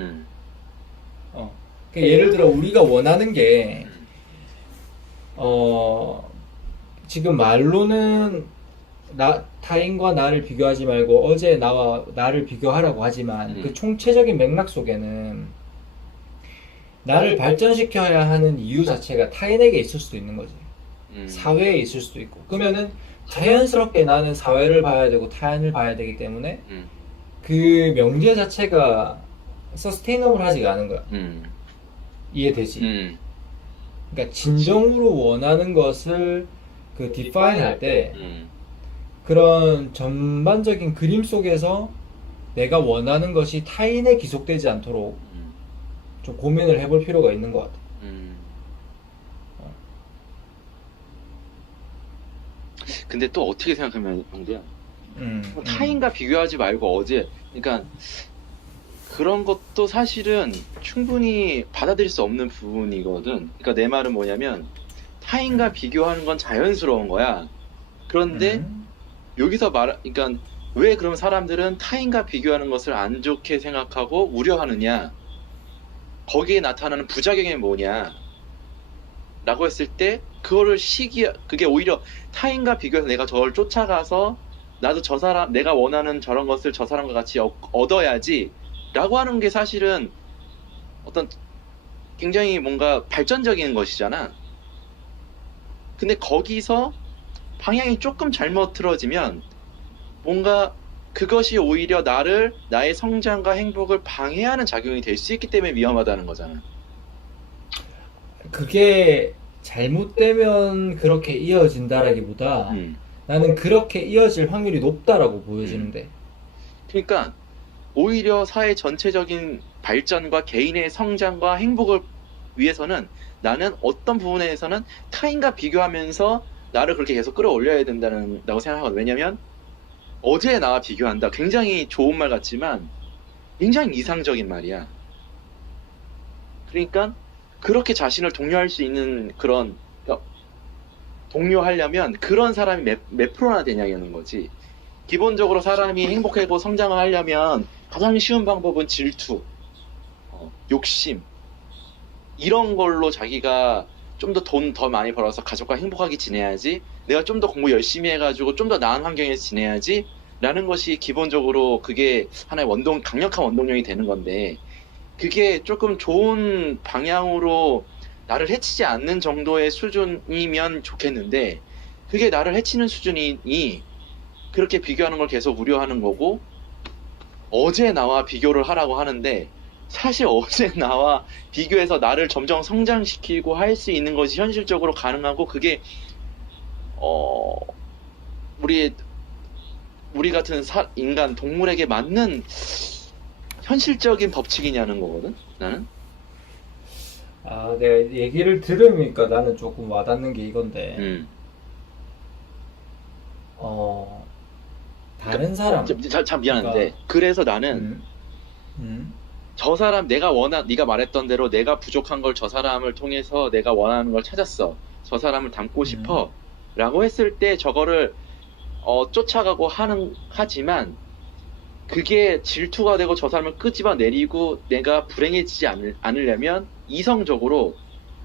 그러니까 예를 들어 우리가 원하는 게 지금 말로는 타인과 나를 비교하지 말고 어제 나와 나를 비교하라고 하지만 그 총체적인 맥락 속에는 나를 발전시켜야 하는 이유 자체가 타인에게 있을 수도 있는 거지. 사회에 있을 수도 있고. 그러면은 자연스럽게 나는 사회를 봐야 되고 타인을 봐야 되기 때문에 그 명제 자체가 서스테이너블 하지가 않은 거야. 이해되지? 그러니까 진정으로 원하는 것을 디파인 할 때 그런 전반적인 그림 속에서 내가 원하는 것이 타인에 기속되지 않도록 좀 고민을 해볼 필요가 있는 것 같아. 근데 또 어떻게 생각하면 형제야? 타인과 비교하지 말고 그러니까 그런 것도 사실은 충분히 받아들일 수 없는 부분이거든. 그러니까 내 말은 뭐냐면 타인과 비교하는 건 자연스러운 거야. 그런데 여기서 그러니까 왜 그럼 사람들은 타인과 비교하는 것을 안 좋게 생각하고 우려하느냐? 거기에 나타나는 부작용이 뭐냐? 라고 했을 때 그게 오히려 타인과 비교해서 내가 저를 쫓아가서 나도 저 사람 내가 원하는 저런 것을 저 사람과 같이 얻어야지 라고 하는 게 사실은 어떤 굉장히 뭔가 발전적인 것이잖아. 근데 거기서 방향이 조금 잘못 틀어지면 뭔가 그것이 오히려 나의 성장과 행복을 방해하는 작용이 될 수 있기 때문에 위험하다는 거잖아. 그게 잘못되면 그렇게 이어진다라기보다 나는 그렇게 이어질 확률이 높다라고 보여지는데. 그러니까 오히려 사회 전체적인 발전과 개인의 성장과 행복을 위해서는 나는 어떤 부분에서는 타인과 비교하면서 나를 그렇게 계속 끌어올려야 된다고 생각하거든. 왜냐면 어제 나와 비교한다. 굉장히 좋은 말 같지만 굉장히 이상적인 말이야. 그러니까 그렇게 자신을 독려할 수 있는 그런 독려하려면 그런 사람이 몇 프로나 되냐는 거지. 기본적으로 사람이 행복하고 성장을 하려면 가장 쉬운 방법은 질투, 욕심 이런 걸로 자기가 좀 더 돈 더 많이 벌어서 가족과 행복하게 지내야지, 내가 좀 더 공부 열심히 해가지고 좀 더 나은 환경에서 지내야지 라는 것이 기본적으로 그게 하나의 강력한 원동력이 되는 건데, 그게 조금 좋은 방향으로 나를 해치지 않는 정도의 수준이면 좋겠는데, 그게 나를 해치는 수준이 그렇게 비교하는 걸 계속 우려하는 거고, 어제 나와 비교를 하라고 하는데 사실 어제 나와 비교해서 나를 점점 성장시키고 할 수 있는 것이 현실적으로 가능하고, 그게 우리 같은 인간 동물에게 맞는 현실적인 법칙이냐는 거거든, 나는. 내가 얘기를 들으니까 나는 조금 와닿는 게 이건데, 다른 사람. 참 미안한데, 그래서 나는 저 사람 네가 말했던 대로 내가 부족한 걸 저 사람을 통해서 내가 원하는 걸 찾았어. 저 사람을 닮고 싶어. 라고 했을 때 저거를 쫓아가고 하지만 그게 질투가 되고 저 사람을 끄집어 내리고 내가 불행해지지 않으려면 이성적으로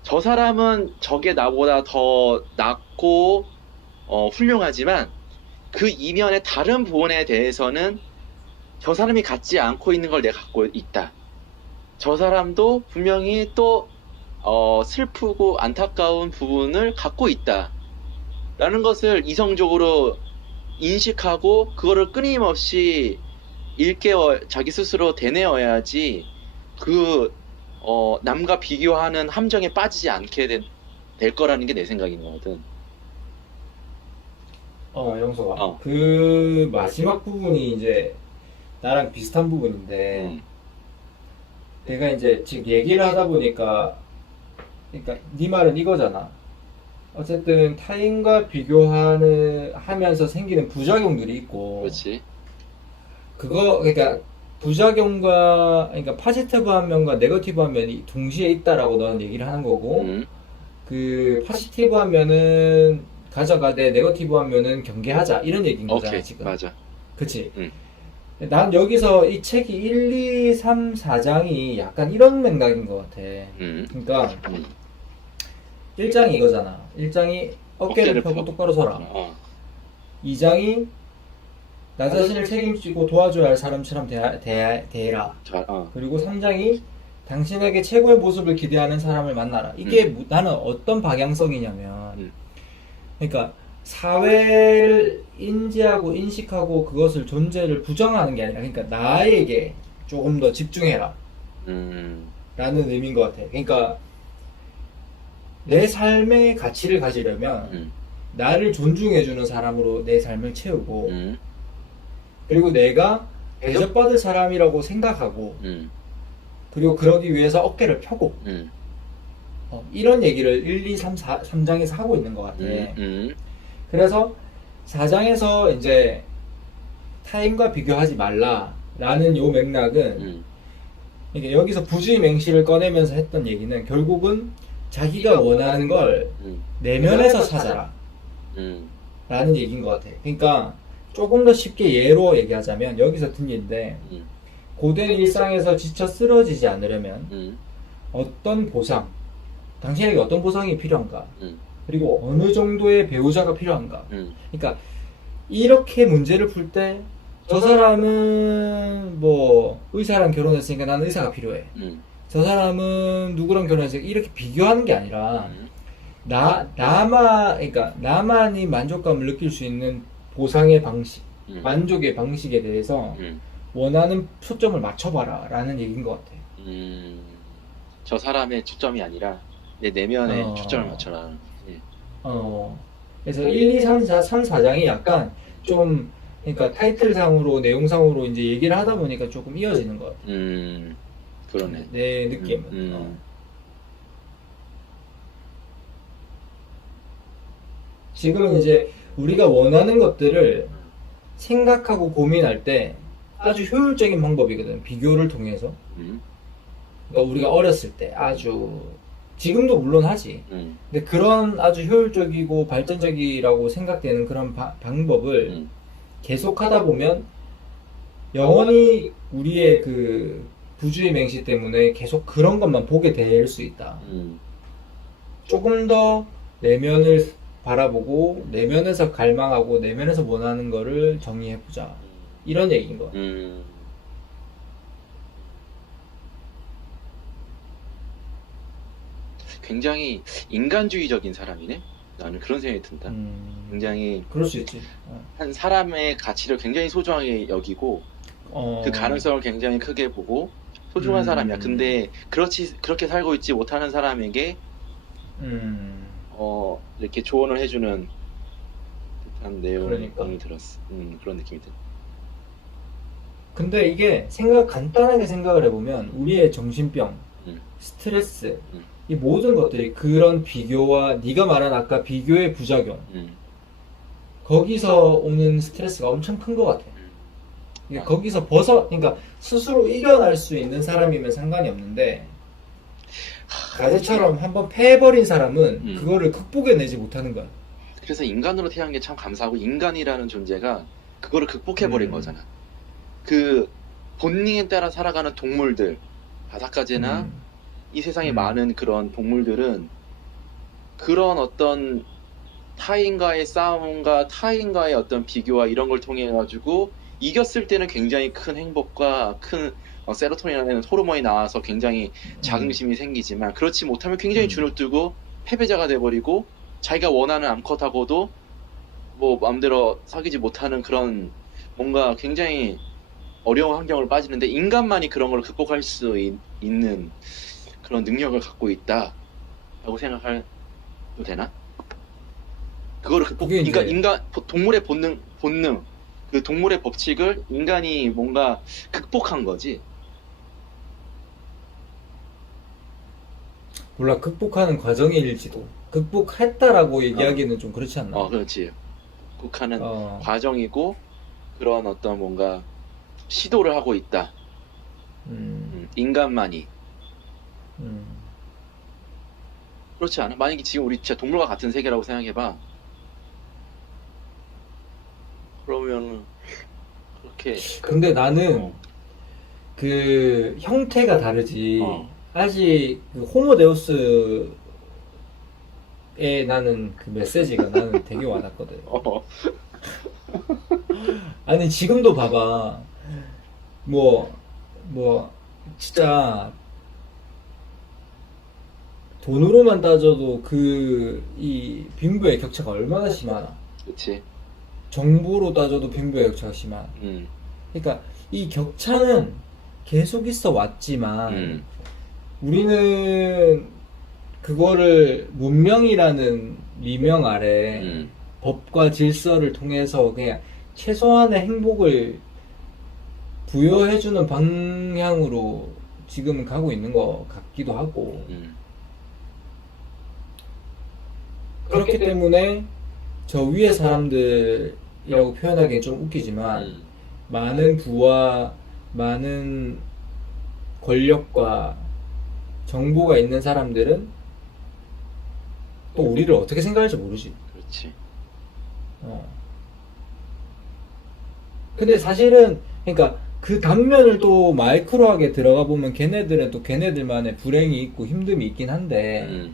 저 사람은 저게 나보다 더 낫고 훌륭하지만 그 이면의 다른 부분에 대해서는 저 사람이 갖지 않고 있는 걸 내가 갖고 있다. 저 사람도 분명히 또 슬프고 안타까운 부분을 갖고 있다. 라는 것을 이성적으로 인식하고 그거를 끊임없이 자기 스스로 되뇌어야지 남과 비교하는 함정에 빠지지 않게 될 거라는 게 내 생각인 거거든. 영석아. 그 마지막 부분이 이제 나랑 비슷한 부분인데, 내가 이제 지금 얘기를 하다 보니까, 그러니까 네 말은 이거잖아. 어쨌든 타인과 비교하면서 생기는 부작용들이 있고, 그렇지. 그러니까 그러니까 파지티브한 면과 네거티브한 면이 동시에 있다라고 너는 얘기를 하는 거고, 그 파지티브한 면은 가져가되 네거티브한 면은 경계하자, 이런 얘기인 거잖아. 오케이, 지금. 맞아. 그치? 난 여기서 이 책이 1, 2, 3, 4장이 약간 이런 맥락인 것 같아. 그러니까 1장이 이거잖아. 1장이 어깨를 펴고 똑바로 서라. 2장이 나 자신을 책임지고 도와줘야 할 사람처럼 대해라. 그리고 3장이 당신에게 최고의 모습을 기대하는 사람을 만나라. 이게 나는 어떤 방향성이냐면, 그러니까 사회를 인지하고 인식하고 그것을 존재를 부정하는 게 아니라, 그러니까 나에게 조금 더 집중해라 라는 의미인 것 같아. 그러니까 내 삶의 가치를 가지려면 나를 존중해주는 사람으로 내 삶을 채우고, 그리고 내가 대접받을 사람이라고 생각하고, 그리고 그러기 위해서 어깨를 펴고, 이런 얘기를 1, 2, 3, 3장에서 하고 있는 것 같아. 그래서 4장에서 이제 타인과 비교하지 말라라는 요 맥락은, 그러니까 여기서 부지맹시를 꺼내면서 했던 얘기는 결국은 자기가 원하는 걸 내면에서 찾아라 라는 얘기인 것 같아. 그러니까 조금 더 쉽게 예로 얘기하자면 여기서 든 얘기인데 고된 일상에서 지쳐 쓰러지지 않으려면 어떤 보상, 당신에게 어떤 보상이 필요한가, 그리고 어느 정도의 배우자가 필요한가. 그러니까 이렇게 문제를 풀 때 저 사람은 뭐 의사랑 결혼했으니까 나는 의사가 필요해. 저 사람은 누구랑 결혼했으니까 이렇게 비교하는 게 아니라 그러니까 나만이 만족감을 느낄 수 있는 보상의 방식, 만족의 방식에 대해서 원하는 초점을 맞춰봐라 라는 얘기인 것 같아. 저 사람의 초점이 아니라 내 내면에 초점을 맞춰라. 예. 그래서 1, 2, 3, 4, 3, 4장이 약간 좀, 그러니까 타이틀상으로, 내용상으로 이제 얘기를 하다 보니까 조금 이어지는 것 같아. 그러네. 내 느낌은. 지금 이제 우리가 원하는 것들을 생각하고 고민할 때 아주 효율적인 방법이거든. 비교를 통해서. 그러니까 우리가 어렸을 때 아주, 지금도 물론 하지. 근데 그런 아주 효율적이고 발전적이라고 생각되는 그런 방법을 계속 하다 보면 영원히 우리의 그 부주의 맹시 때문에 계속 그런 것만 보게 될 수 있다. 조금 더 내면을 바라보고 내면에서 갈망하고 내면에서 원하는 거를 정의해보자. 이런 얘기인 것 같아. 굉장히 인간주의적인 사람이네. 나는 그런 생각이 든다. 굉장히 그럴 수 있지. 한 사람의 가치를 굉장히 소중하게 여기고 그 가능성을 굉장히 크게 보고 소중한 사람이야. 근데 그렇게 살고 있지 못하는 사람에게 이렇게 조언을 해주는 듯한 내용이 들었어. 그런 느낌이 든. 근데 이게 간단하게 생각을 해보면 우리의 정신병, 스트레스, 이 모든 것들이 그런 비교와 네가 말한 아까 비교의 부작용, 거기서 오는 스트레스가 엄청 큰 것 같아. 그러니까 거기서 그러니까 스스로 이겨낼 수 있는 사람이면 상관이 없는데 가재처럼 한번 패해버린 사람은 그거를 극복해내지 못하는 거야. 그래서 인간으로 태어난 게 참 감사하고, 인간이라는 존재가 그거를 극복해버린 거잖아. 그 본능에 따라 살아가는 동물들, 바닷가재나 이 세상에 많은 그런 동물들은 그런 어떤 타인과의 싸움과 타인과의 어떤 비교와 이런 걸 통해 가지고 이겼을 때는 굉장히 큰 행복과 큰 세로토닌이라는 호르몬이 나와서 굉장히 자긍심이 생기지만, 그렇지 못하면 굉장히 주눅들고 패배자가 돼버리고 자기가 원하는 암컷하고도 뭐 마음대로 사귀지 못하는 그런 뭔가 굉장히 어려운 환경을 빠지는데, 인간만이 그런 걸 극복할 수 있는 그런 능력을 갖고 있다라고 생각해도 되나? 그거를 동물의 본능, 그 동물의 법칙을 인간이 뭔가 극복한 거지. 몰라, 극복하는 과정일지도. 극복했다라고 얘기하기는 좀 그렇지 않나? 그렇지. 극복하는 과정이고 그런 어떤 뭔가 시도를 하고 있다. 인간만이. 그렇지 않아? 만약에 지금 우리 진짜 동물과 같은 세계라고 생각해봐. 그러면 그렇게. 근데 나는 그 형태가 다르지. 아직 그 호모데우스의 나는 그 메시지가 나는 되게 와닿거든. 아니 지금도 봐봐. 진짜 돈으로만 따져도 이 빈부의 격차가 얼마나 심하나. 그치. 정보로 따져도 빈부의 격차가 심한. 그러니까 이 격차는 계속 있어 왔지만 우리는 그거를 문명이라는 미명 아래 법과 질서를 통해서 그냥 최소한의 행복을 부여해주는 방향으로 지금 가고 있는 것 같기도 하고. 그렇기 때문에 저 위의 사람들이라고 표현하기엔 좀 웃기지만 많은 부와 많은 권력과 정보가 있는 사람들은 또 우리를 어떻게 생각할지 모르지. 그렇지. 근데 사실은 그러니까 그 단면을 또 마이크로하게 들어가 보면 걔네들은 또 걔네들만의 불행이 있고 힘듦이 있긴 한데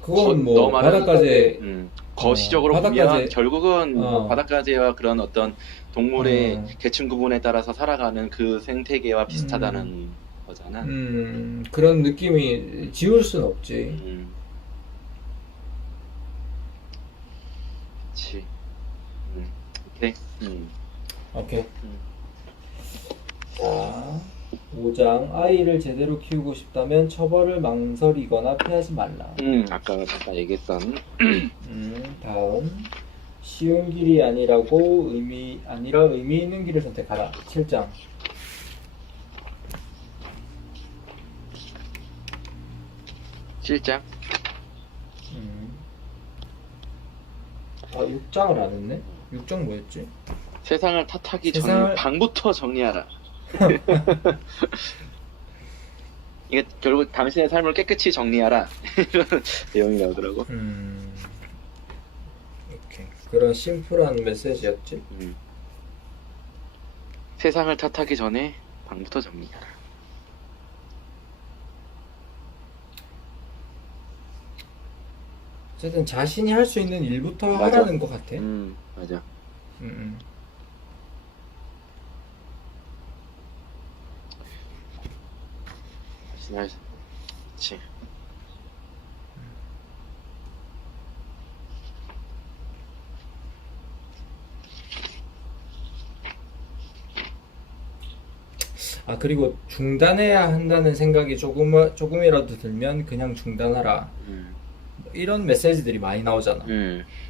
그건 뭐 너 말하는 바닷가재 거시적으로 바닷가재 보면 결국은 뭐 어. 바닷가재와 그런 어떤 동물의 계층 구분에 따라서 살아가는 그 생태계와 비슷하다는 거잖아. 그런 느낌이 지울 순 없지. 그치. 오케이. 오케이. 자, 5장. 아이를 제대로 키우고 싶다면 처벌을 망설이거나 피하지 말라. 아까 잠깐 얘기했던. 다음. 쉬운 길이 아니라고 의미 있는 길을 선택하라. 7장. 7장. 6장을 안 했네? 6장 뭐였지? 세상을 탓하기 전에 방부터 정리하라. 이게 결국 당신의 삶을 깨끗이 정리하라. 이런 내용이 나오더라고. 오케이. 그런 심플한 메시지였지? 세상을 탓하기 전에 방부터 정리하라. 어쨌든 자신이 할 수 있는 일부터 맞아. 하라는 것 같아. 맞아. 자신이 할 수, 그치. 그리고 중단해야 한다는 생각이 조금이라도 들면 그냥 중단하라. 이런 메시지들이 많이 나오잖아.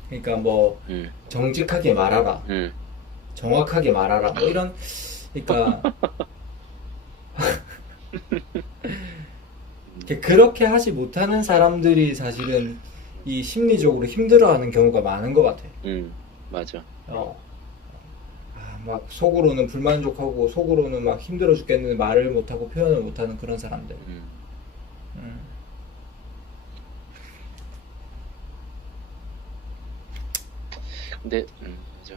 그러니까 뭐 정직하게 말하라, 정확하게 말하라, 뭐 이런. 그러니까 그렇게 하지 못하는 사람들이 사실은 이 심리적으로 힘들어하는 경우가 많은 것 같아. 맞아. 막 속으로는 불만족하고 속으로는 막 힘들어 죽겠는데 말을 못하고 표현을 못하는 그런 사람들. 근데 맞아.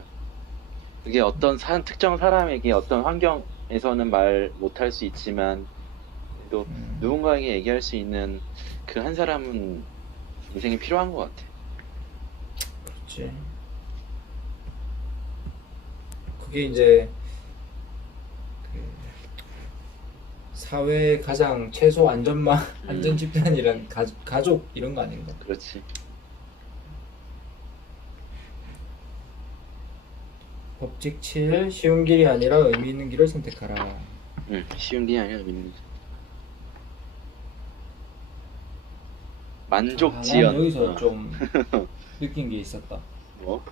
그게 어떤 특정 사람에게 어떤 환경에서는 말 못할 수 있지만 또 누군가에게 얘기할 수 있는 그 한 사람은 인생이 필요한 것 같아. 그렇지. 그게 이제 사회의 가장 최소 안전 집단이란 가족 이런 거 아닌가? 그렇지. 법칙 7. 쉬운 길이 아니라 의미 있는 길을 선택하라. 쉬운 길이 아니라 의미 있는 길. 만족지연. 난 여기서 좀 느낀 게 있었다. 뭐?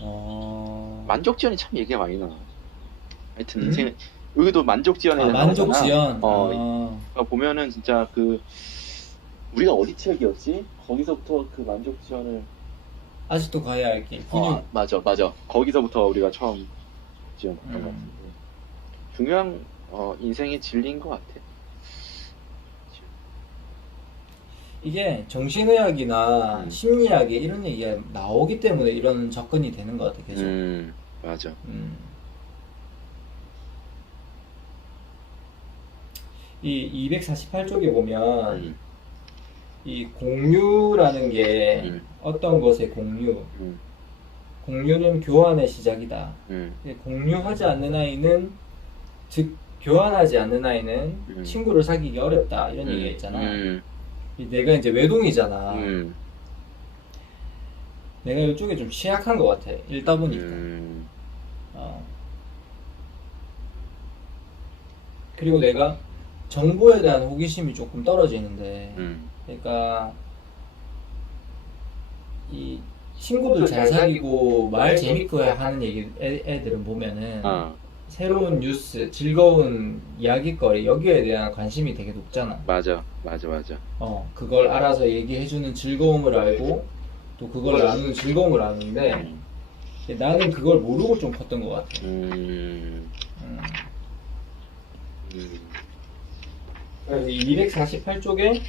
어... 만족지연이 참 얘기가 많이 나와. 하여튼 인생 여기도 만족지연에 대한 만족지연. 그러니까 보면은 진짜 우리가 어디 책이었지? 거기서부터 그 만족지연을 아직도 가야 할 길. 맞아. 거기서부터 우리가 처음 지연했던 것 같은데 중요한 인생의 진리인 것 같아. 이게 정신의학이나 심리학에 이런 얘기가 나오기 때문에 이런 접근이 되는 것 같아, 계속. 맞아. 이 248쪽에 보면 이 공유라는 게 어떤 것의 공유는 교환의 시작이다. 공유하지 않는 아이는, 즉 교환하지 않는 아이는 친구를 사귀기 어렵다, 이런 얘기가 있잖아. 내가 이제 외동이잖아. 내가 이쪽에 좀 취약한 것 같아, 읽다 보니까. 그리고 내가 정보에 대한 호기심이 조금 떨어지는데, 그러니까 이 친구들 잘 사귀고 말 재밌고 하는 애들은 보면은 새로운 뉴스, 즐거운 이야기거리, 여기에 대한 관심이 되게 높잖아. 맞아. 그걸 알아서 얘기해주는 즐거움을 알고 또 그걸 나누는 즐거움을 아는데 나는 그걸 모르고 좀 컸던 것 같아. 그래서 이 248쪽에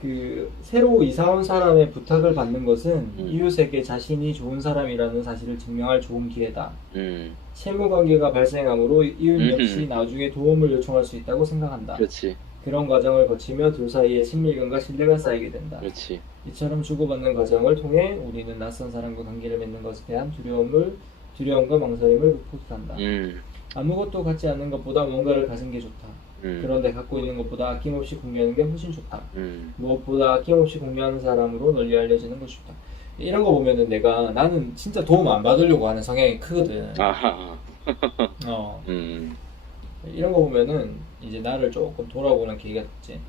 그 새로 이사 온 사람의 부탁을 받는 것은 음. 이웃에게 자신이 좋은 사람이라는 사실을 증명할 좋은 기회다. 음. 채무 관계가 발생하므로 이웃 역시 음흠. 나중에 도움을 요청할 수 있다고 생각한다. 그렇지. 그런 과정을 거치며 둘 사이에 친밀감과 신뢰가 쌓이게 된다. 그렇지. 이처럼 주고받는 과정을 통해 우리는 낯선 사람과 관계를 맺는 것에 대한 두려움과 망설임을 극복한다. 아무것도 갖지 않는 것보다 뭔가를 가진 게 좋다. 그런데 갖고 있는 것보다 아낌없이 공유하는 게 훨씬 좋다. 무엇보다 아낌없이 공유하는 사람으로 널리 알려지는 것이 좋다. 이런 거 보면은 나는 진짜 도움 안 받으려고 하는 성향이 크거든. 아하. 이런 거 보면은 이제 나를 조금 돌아보는 계기가 됐지.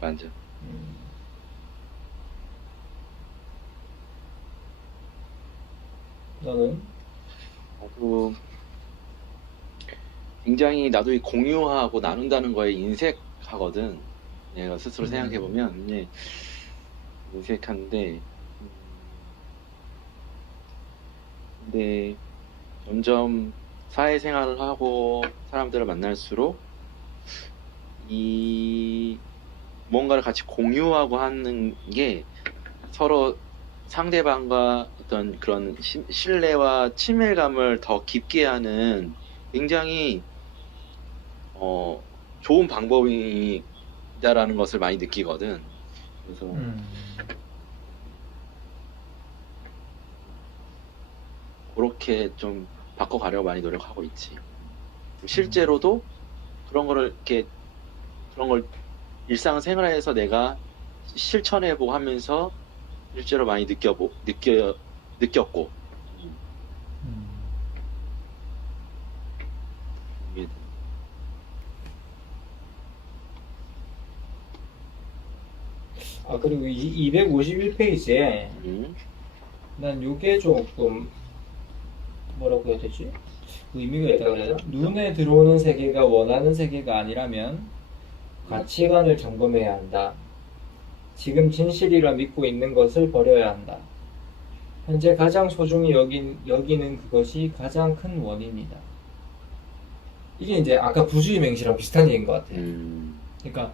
맞아. 너는? 나도 굉장히 나도 이 공유하고 나눈다는 거에 인색하거든. 내가 스스로 생각해보면 이제 인색한데 근데 점점 사회생활을 하고 사람들을 만날수록 이 뭔가를 같이 공유하고 하는 게 서로 상대방과 어떤 그런 신뢰와 친밀감을 더 깊게 하는 굉장히 좋은 방법이다라는 것을 많이 느끼거든. 그래서 그렇게 좀 바꿔가려고 많이 노력하고 있지. 실제로도 그런 거를 이렇게 그런 걸 일상생활에서 내가 실천해보고 하면서 실제로 많이 느꼈고. 아, 그리고 251페이지에 난 요게 조금 뭐라고 해야 되지? 의미가 있다고 해야 되나? 눈에 들어오는 세계가 원하는 세계가 아니라면 가치관을 점검해야 한다. 지금 진실이라 믿고 있는 것을 버려야 한다. 현재 가장 소중히 여기는 그것이 가장 큰 원인이다. 이게 이제 아까 부주의맹시랑 비슷한 얘기인 것 같아. 그러니까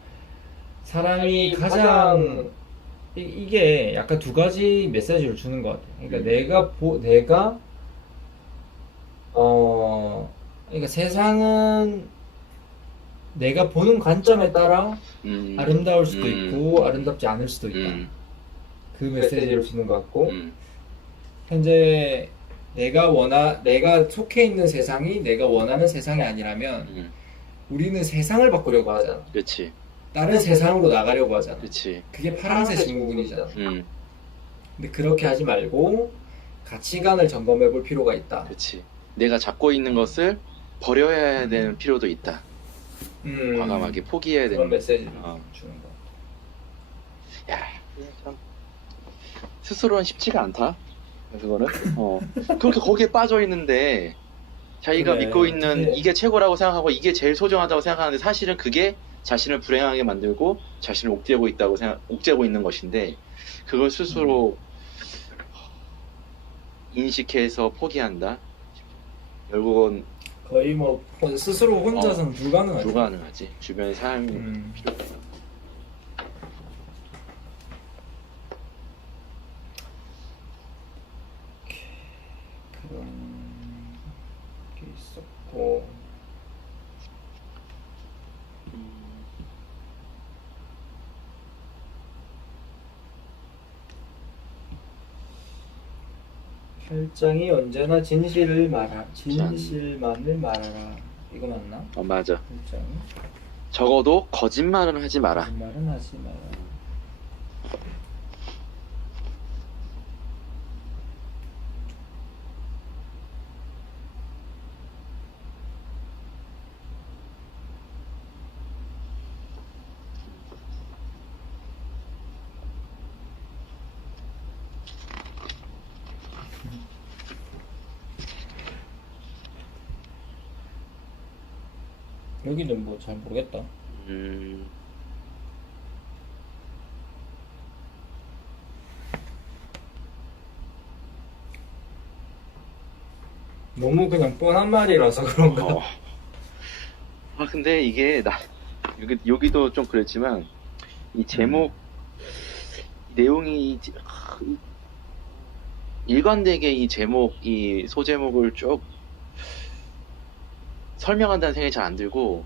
사람이 가장 이게 약간 두 가지 메시지를 주는 것 같아. 그러니까 그러니까 세상은 내가 보는 관점에 따라 아름다울 수도 있고 아름답지 않을 수도 있다. 그 메시지를 주는 것 같고 현재 내가 속해 있는 세상이 내가 원하는 세상이 아니라면 우리는 세상을 바꾸려고 하잖아. 그렇지. 다른 세상으로 나가려고 하잖아. 그렇지. 그게 파란색 증후군이잖아. 근데 그렇게 하지 말고 가치관을 점검해 볼 필요가 있다. 그렇지. 내가 잡고 있는 것을 버려야 되는 필요도 있다. 과감하게 포기해야 되는 그런 메시지를 주는 거. 야, 참 스스로는 쉽지가 않다. 그거는 그렇게 거기에 빠져 있는데 자기가 그래, 믿고 있는 그래. 이게 최고라고 생각하고 이게 제일 소중하다고 생각하는데 사실은 그게 자신을 불행하게 만들고 자신을 옥죄고 있는 것인데 그걸 스스로 인식해서 포기한다. 결국은 거의 뭐 스스로 혼자서는 불가능하지. 불가능하지. 주변에 사람이 필요가 있어. 그런 게 있었고 팔짱이 언제나 진실만을 말하라. 이거 맞나? 맞아. 팔짱이 적어도 거짓말은 하지 마라. 거짓말은 하지 마라. 여기는 뭐 잘 모르겠다. 너무 그냥 뻔한 말이라서 그런가? 근데 이게 여기도 좀 그랬지만 이 제목 내용이 일관되게 이 제목, 이 소제목을 쭉 설명한다는 생각이 잘 안 들고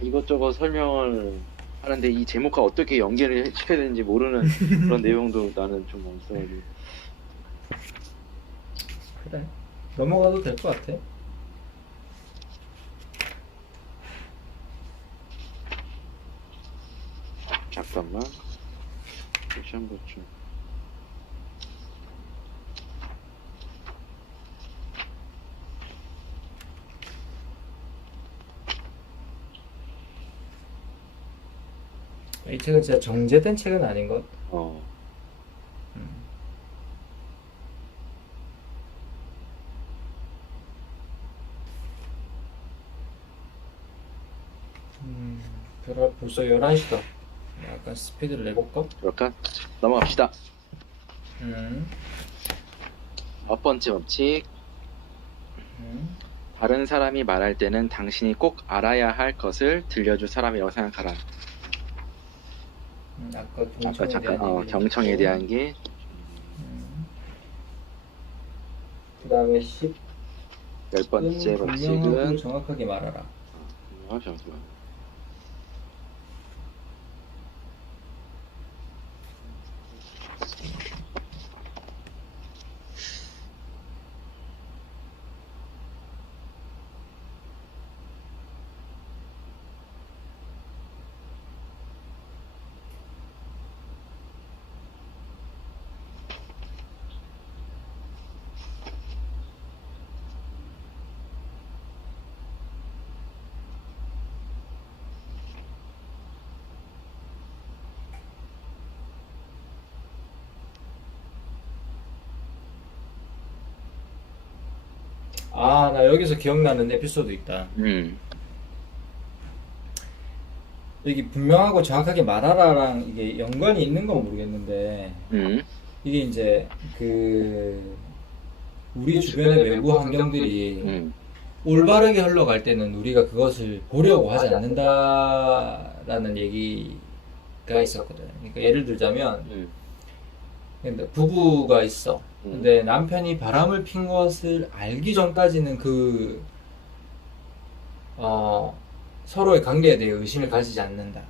이것저것 설명을 하는데 이 제목과 어떻게 연계를 시켜야 되는지 모르는 그런 내용도 나는 좀 없어가지고. 그래. 넘어가도 될 것 같아. 잠깐만. 포션 보충. 이 책은 진짜 정제된 책은 아닌 것. 벌써 11시다. 약간 스피드를 내볼까? 그럴까? 넘어갑시다. 첫 번째 법칙. 다른 사람이 말할 때는 당신이 꼭 알아야 할 것을 들려줄 사람이라고 생각하라. 아까 아까 잠깐 경청에 있고. 대한 게. 그 다음에 열 번째 법칙은 정확하게 말하라. 잠시만. 나 여기서 기억나는 에피소드 있다. 여기 분명하고 정확하게 말하라랑 이게 연관이 있는 건 모르겠는데, 이게 이제 우리 주변의 외부 환경들이 올바르게 흘러갈 때는 우리가 그것을 보려고 하지 않는다라는 얘기가 있었거든. 그러니까 예를 들자면, 근데 부부가 있어. 근데 남편이 바람을 핀 것을 알기 전까지는 서로의 관계에 대해 의심을 가지지 않는다.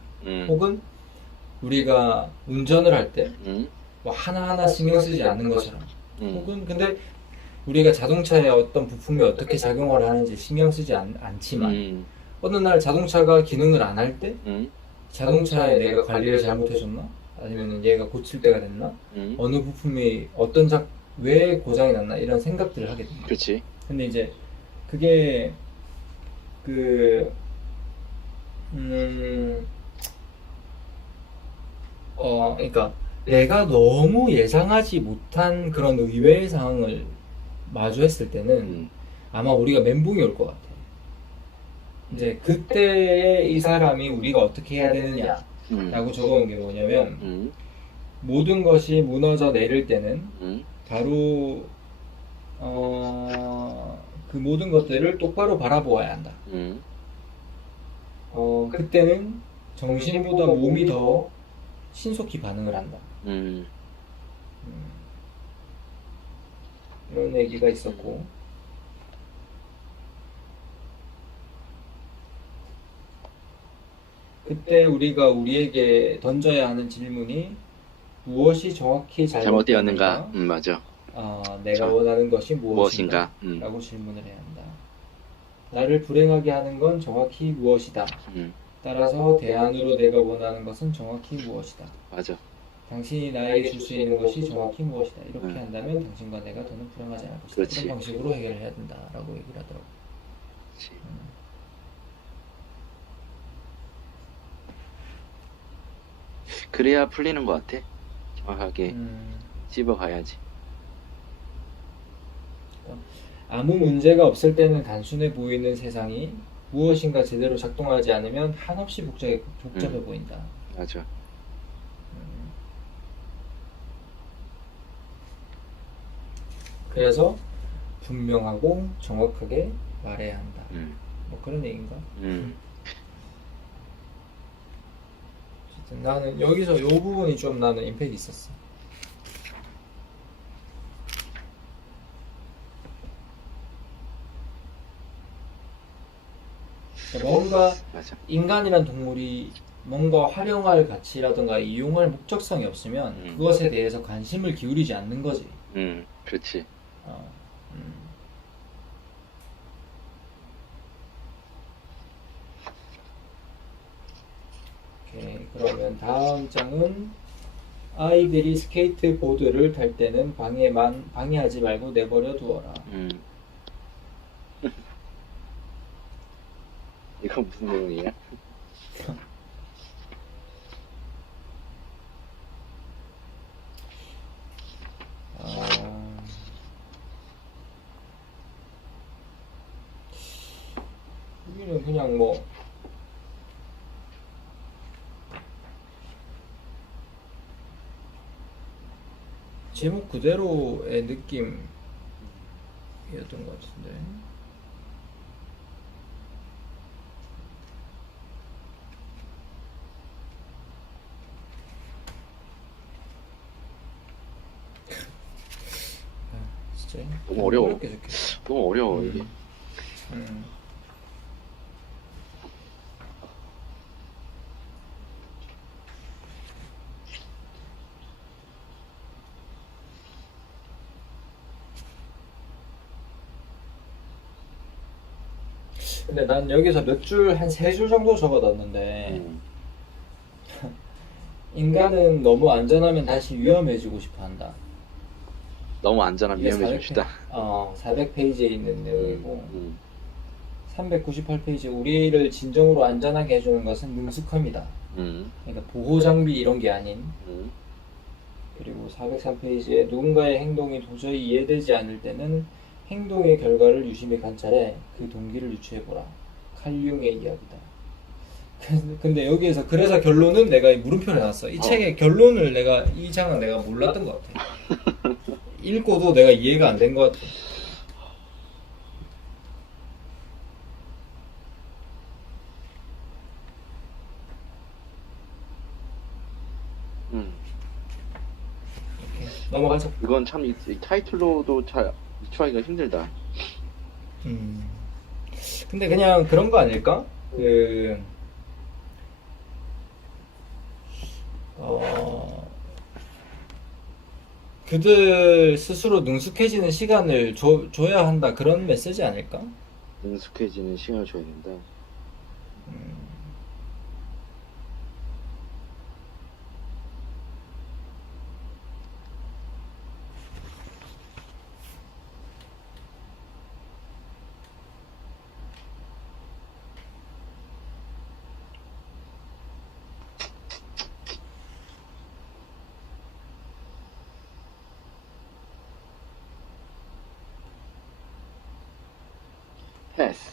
혹은 우리가 운전을 할 때 뭐 하나하나 신경 쓰지 않는 것처럼. 혹은 근데 우리가 자동차에 어떤 부품이 어떻게 작용을 하는지 신경 쓰지 않지만 어느 날 자동차가 기능을 안 할 때 자동차에 내가 관리를 잘못해줬나? 아니면 얘가 고칠 때가 됐나? 어느 부품이 왜 고장이 났나? 이런 생각들을 하게 됩니다. 그렇지. 근데 이제 그게 그러니까 내가 너무 예상하지 못한 그런 의외의 상황을 마주했을 때는 아마 우리가 멘붕이 올 것 같아. 이제 그때 이 사람이 우리가 어떻게 해야 되느냐 라고 적어온 게 뭐냐면 모든 것이 무너져 내릴 때는 바로 그 모든 것들을 똑바로 바라보아야 한다. 그때는 정신보다 몸이 더 신속히 반응을 한다. 이런 얘기가 있었고, 그때 우리가 우리에게 던져야 하는 질문이 무엇이 정확히 잘못되었는가? 맞아. 내가 원하는 것이 무엇인가? 라고 질문을 해야 한다. 나를 불행하게 하는 건 정확히 무엇이다. 따라서 대안으로 내가 원하는 것은 정확히 무엇이다. 맞아. 당신이 나에게 줄 수 있는 것이 정확히 무엇이다. 이렇게 한다면 당신과 내가 더는 불행하지 않을 것이다. 그렇지. 이런 방식으로 해결을 해야 된다라고 얘기를 하더라고. 그렇지. 그래야 풀리는 것 같아. 정확하게 찝어가야지. 아무 문제가 없을 때는 단순해 보이는 세상이 무엇인가 제대로 작동하지 않으면 한없이 복잡해 보인다. 맞아. 그래서 분명하고 정확하게 말해야 한다. 뭐 그런 얘기인가? 나는 여기서 요 부분이 좀 나는 임팩이 있었어. 뭔가 맞아. 인간이란 동물이 뭔가 활용할 가치라든가 이용할 목적성이 없으면 그것에 대해서 관심을 기울이지 않는 거지. 그렇지. 어, 오케이. 그러면 다음 장은 아이들이 스케이트보드를 탈 때는 방해하지 말고 내버려 두어라. 이거 무슨 내용이야? 여기는 그냥 뭐 제목 그대로의 느낌이었던 것 같은데. 진짜 너무 어려워. 어렵게 적혔어. 너무 어려워 이게. 근데 난 여기서 몇 줄, 한 세 줄 정도 적어놨는데, 인간은 너무 안전하면 다시 위험해지고 싶어 한다. 너무 안전한 위험해지고 싶다. 400페이지에 있는 내용이고, 398페이지, 우리를 진정으로 안전하게 해주는 것은 능숙함이다. 그러니까 보호장비 이런 게 아닌. 그리고 403페이지에 누군가의 행동이 도저히 이해되지 않을 때는 행동의 결과를 유심히 관찰해 그 동기를 유추해보라. 칼융의 이야기다. 근데 여기에서 그래서 결론은 내가 물음표를 해놨어. 이 책의 결론을 이 장은 내가 몰랐던 것 같아. 읽고도 내가 이해가 안 된 것 같아. 넘어가자. 이건 참 이 타이틀로도 잘 유추하기가 힘들다. 근데 그냥 그런 거 아닐까? 그들 스스로 능숙해지는 시간을 줘야 한다. 그런 메시지 아닐까? 능숙해지는 시간을 줘야 된다. 패스.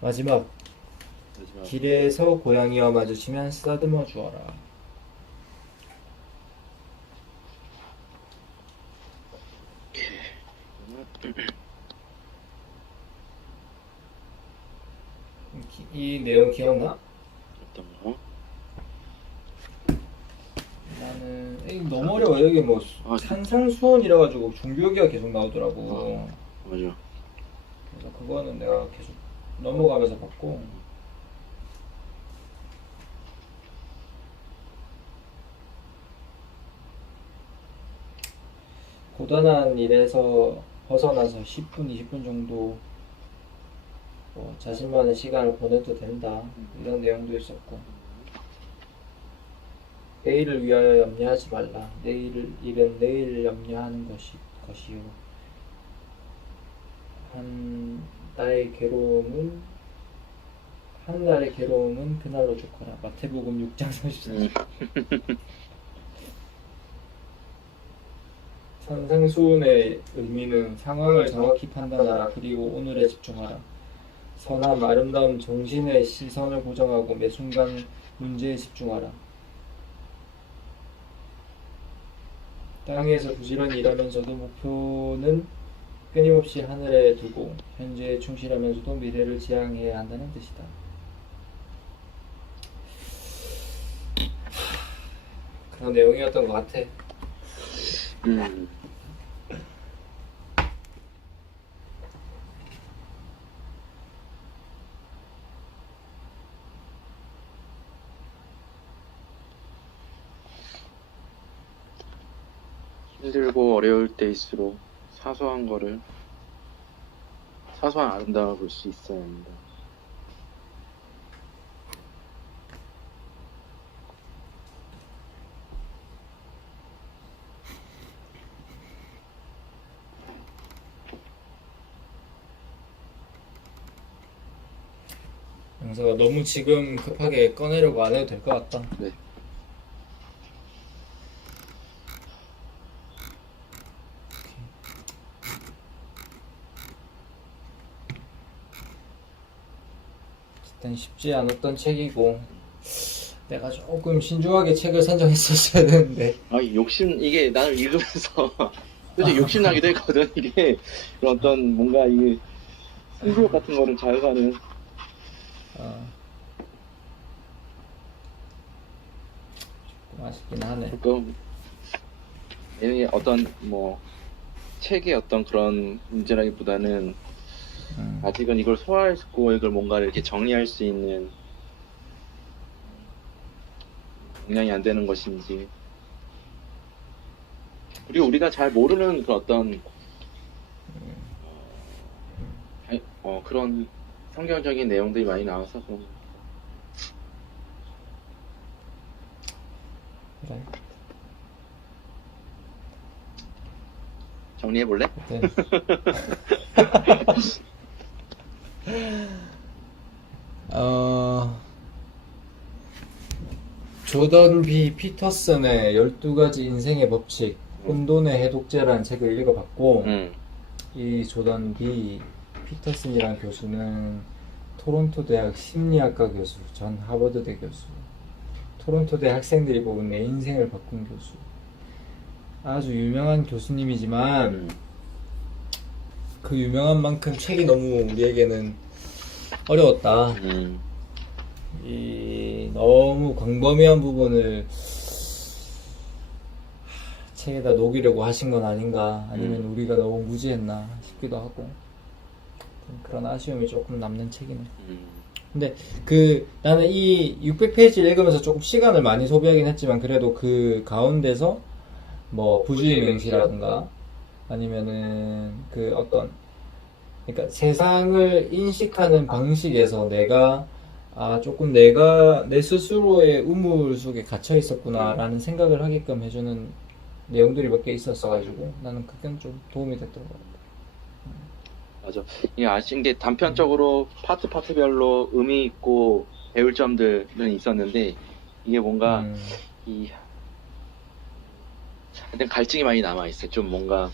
마지막. 길에서 고양이와 마주치면 쓰다듬어 주어라. 이 내용 기억나? 어떤 거? 나는 이거 너무 어려워. 여기 뭐 산상수훈이라 가지고 종교기가 계속 나오더라고. 맞아. 그래서 그거는 내가 계속 넘어가면서 봤고, 고단한 일에서 벗어나서 10분, 20분 정도 자신만의 시간을 보내도 된다. 이런 내용도 있었고, 내일을 위하여 염려하지 말라. 일은 내일 염려하는 것이요. 한 날의 괴로움은 그날로 좋거라. 마태복음 6장 34절. 산상수훈의 의미는 상황을 정확히 판단하라. 그리고 오늘에 집중하라. 선함, 아름다움, 정신의 시선을 고정하고 매 순간 문제에 집중하라. 땅에서 부지런히 일하면서도 목표는 끊임없이 하늘에 두고 현재에 충실하면서도 미래를 지향해야 한다는 뜻이다. 그런 내용이었던 것 같아. 힘들고 어려울 때일수록 사소한 아름다움을 볼 수 있어야 합니다. 영서가 너무 지금 급하게 꺼내려고 안 해도 될 것 같다. 네. 일단 쉽지 않았던 책이고 내가 조금 신중하게 책을 선정했었어야 되는데 이게 나를 읽으면서 솔직히 욕심나기도 했거든. 이게 그런 어떤 뭔가 이게 승부욕 같은 거를 자극하는. 조금 아쉽긴 하네. 그럼 내용의 어떤 뭐 책의 어떤 그런 문제라기보다는 아직은 이걸 소화하고 이걸 뭔가 이렇게 정리할 수 있는 역량이 안 되는 것인지, 그리고 우리가 잘 모르는 그런 어떤 그런 성경적인 내용들이 많이 나와서 그런 거. 그래. 정리해 볼래? 네. 조던 B 피터슨의 12가지 인생의 법칙, 혼돈의 해독제라는 책을 읽어봤고, 이 조던 B 피터슨이라는 교수는 토론토 대학 심리학과 교수, 전 하버드대 교수, 토론토 대 학생들이 뽑은 내 인생을 바꾼 교수. 아주 유명한 교수님이지만 그 유명한 만큼 책이 너무 우리에게는 어려웠다. 이 너무 광범위한 부분을 책에다 녹이려고 하신 건 아닌가, 아니면 우리가 너무 무지했나 싶기도 하고, 그런 아쉬움이 조금 남는 책이네. 근데 나는 이 600페이지를 읽으면서 조금 시간을 많이 소비하긴 했지만, 그래도 그 가운데서 뭐 부주의 명시라든가 아니면은 그러니까 세상을 인식하는 방식에서 조금 내가 내 스스로의 우물 속에 갇혀 있었구나라는 생각을 하게끔 해주는 내용들이 몇 개 있었어가지고 나는 그건 좀 도움이 됐던 것 같아. 맞아. 이게 아쉬운 게 단편적으로 파트별로 의미 있고 배울 점들은 있었는데, 이게 뭔가 일단 갈증이 많이 남아있어. 좀 뭔가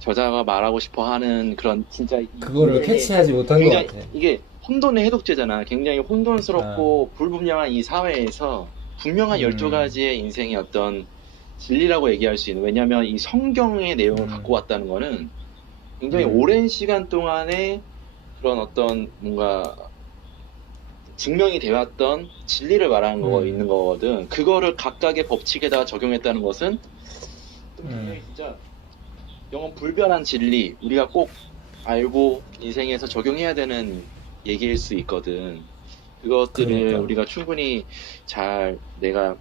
저자가 말하고 싶어하는 그런 진짜 그거를 캐치하지 못한 것 같아. 이게 혼돈의 해독제잖아. 굉장히 혼돈스럽고 불분명한 이 사회에서 분명한 12가지의 인생의 어떤 진리라고 얘기할 수 있는, 왜냐하면 이 성경의 내용을 갖고 왔다는 거는 굉장히 오랜 시간 동안에 그런 어떤 뭔가 증명이 되었던 진리를 말하는 거 있는 거거든. 그거를 각각의 법칙에다가 적용했다는 것은 진짜 영원 불변한 진리, 우리가 꼭 알고 인생에서 적용해야 되는 얘기일 수 있거든. 그것들을 그러니까. 우리가 충분히 잘 내가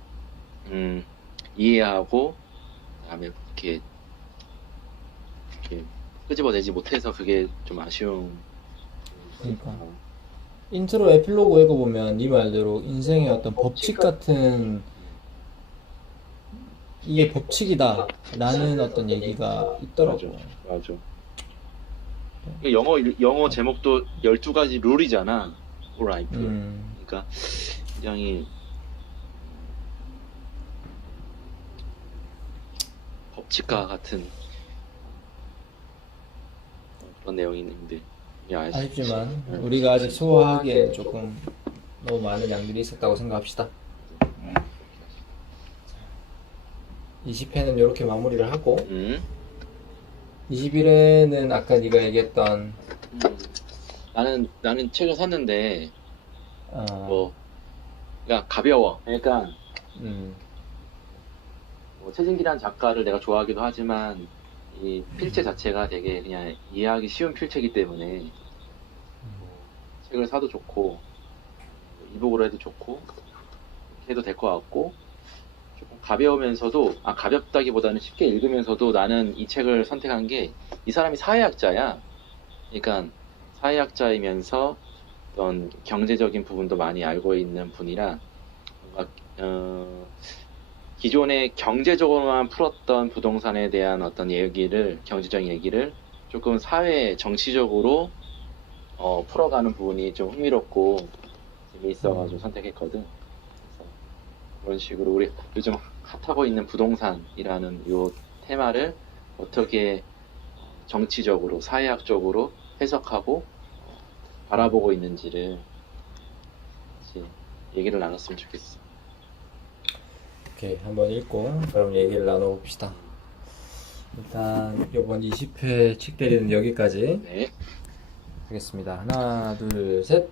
이해하고 그다음에 이렇게 끄집어내지 못해서 그게 좀 아쉬운. 그러니까 인트로 에필로그 읽어보면 네 말대로 인생의 어떤 법칙 같은, 이게 법칙이다 라는 어떤 얘기가 있더라고. 맞아. 영어 제목도 12가지 룰이잖아. 라이프. 그러니까 굉장히 법칙과 같은 어떤 내용인지 아시죠? 아쉽지만 응. 우리가 아직 소화하기에 조금 너무 많은 양들이 있었다고 생각합시다. 20회는 이렇게 마무리를 하고 21회는 아까 네가 얘기했던 나는 책을 샀는데 어, 뭐 그러니까 가벼워. 그러니까 뭐 최진기란 작가를 내가 좋아하기도 하지만 이 필체 자체가 되게 그냥 이해하기 쉬운 필체이기 때문에 책을 사도 좋고 이북으로 해도 좋고 이렇게 해도 될 것 같고 조금 가벼우면서도 가볍다기보다는 쉽게 읽으면서도 나는 이 책을 선택한 게 이 사람이 사회학자야. 그러니까 사회학자이면서 어떤 경제적인 부분도 많이 알고 있는 분이라 뭔가 기존에 경제적으로만 풀었던 부동산에 대한 어떤 얘기를 경제적인 얘기를 조금 사회 정치적으로 풀어가는 부분이 좀 흥미롭고 재미있어가지고 선택했거든. 그래서 그런 식으로 우리 요즘 핫하고 있는 부동산이라는 요 테마를 어떻게 정치적으로 사회학적으로 해석하고 바라보고 있는지를 같이 얘기를 나눴으면 좋겠어. 오케이, 한번 읽고 그럼 얘기를 나눠봅시다. 일단 이번 20회 책대리는 여기까지 네. 하겠습니다. 하나, 둘, 셋.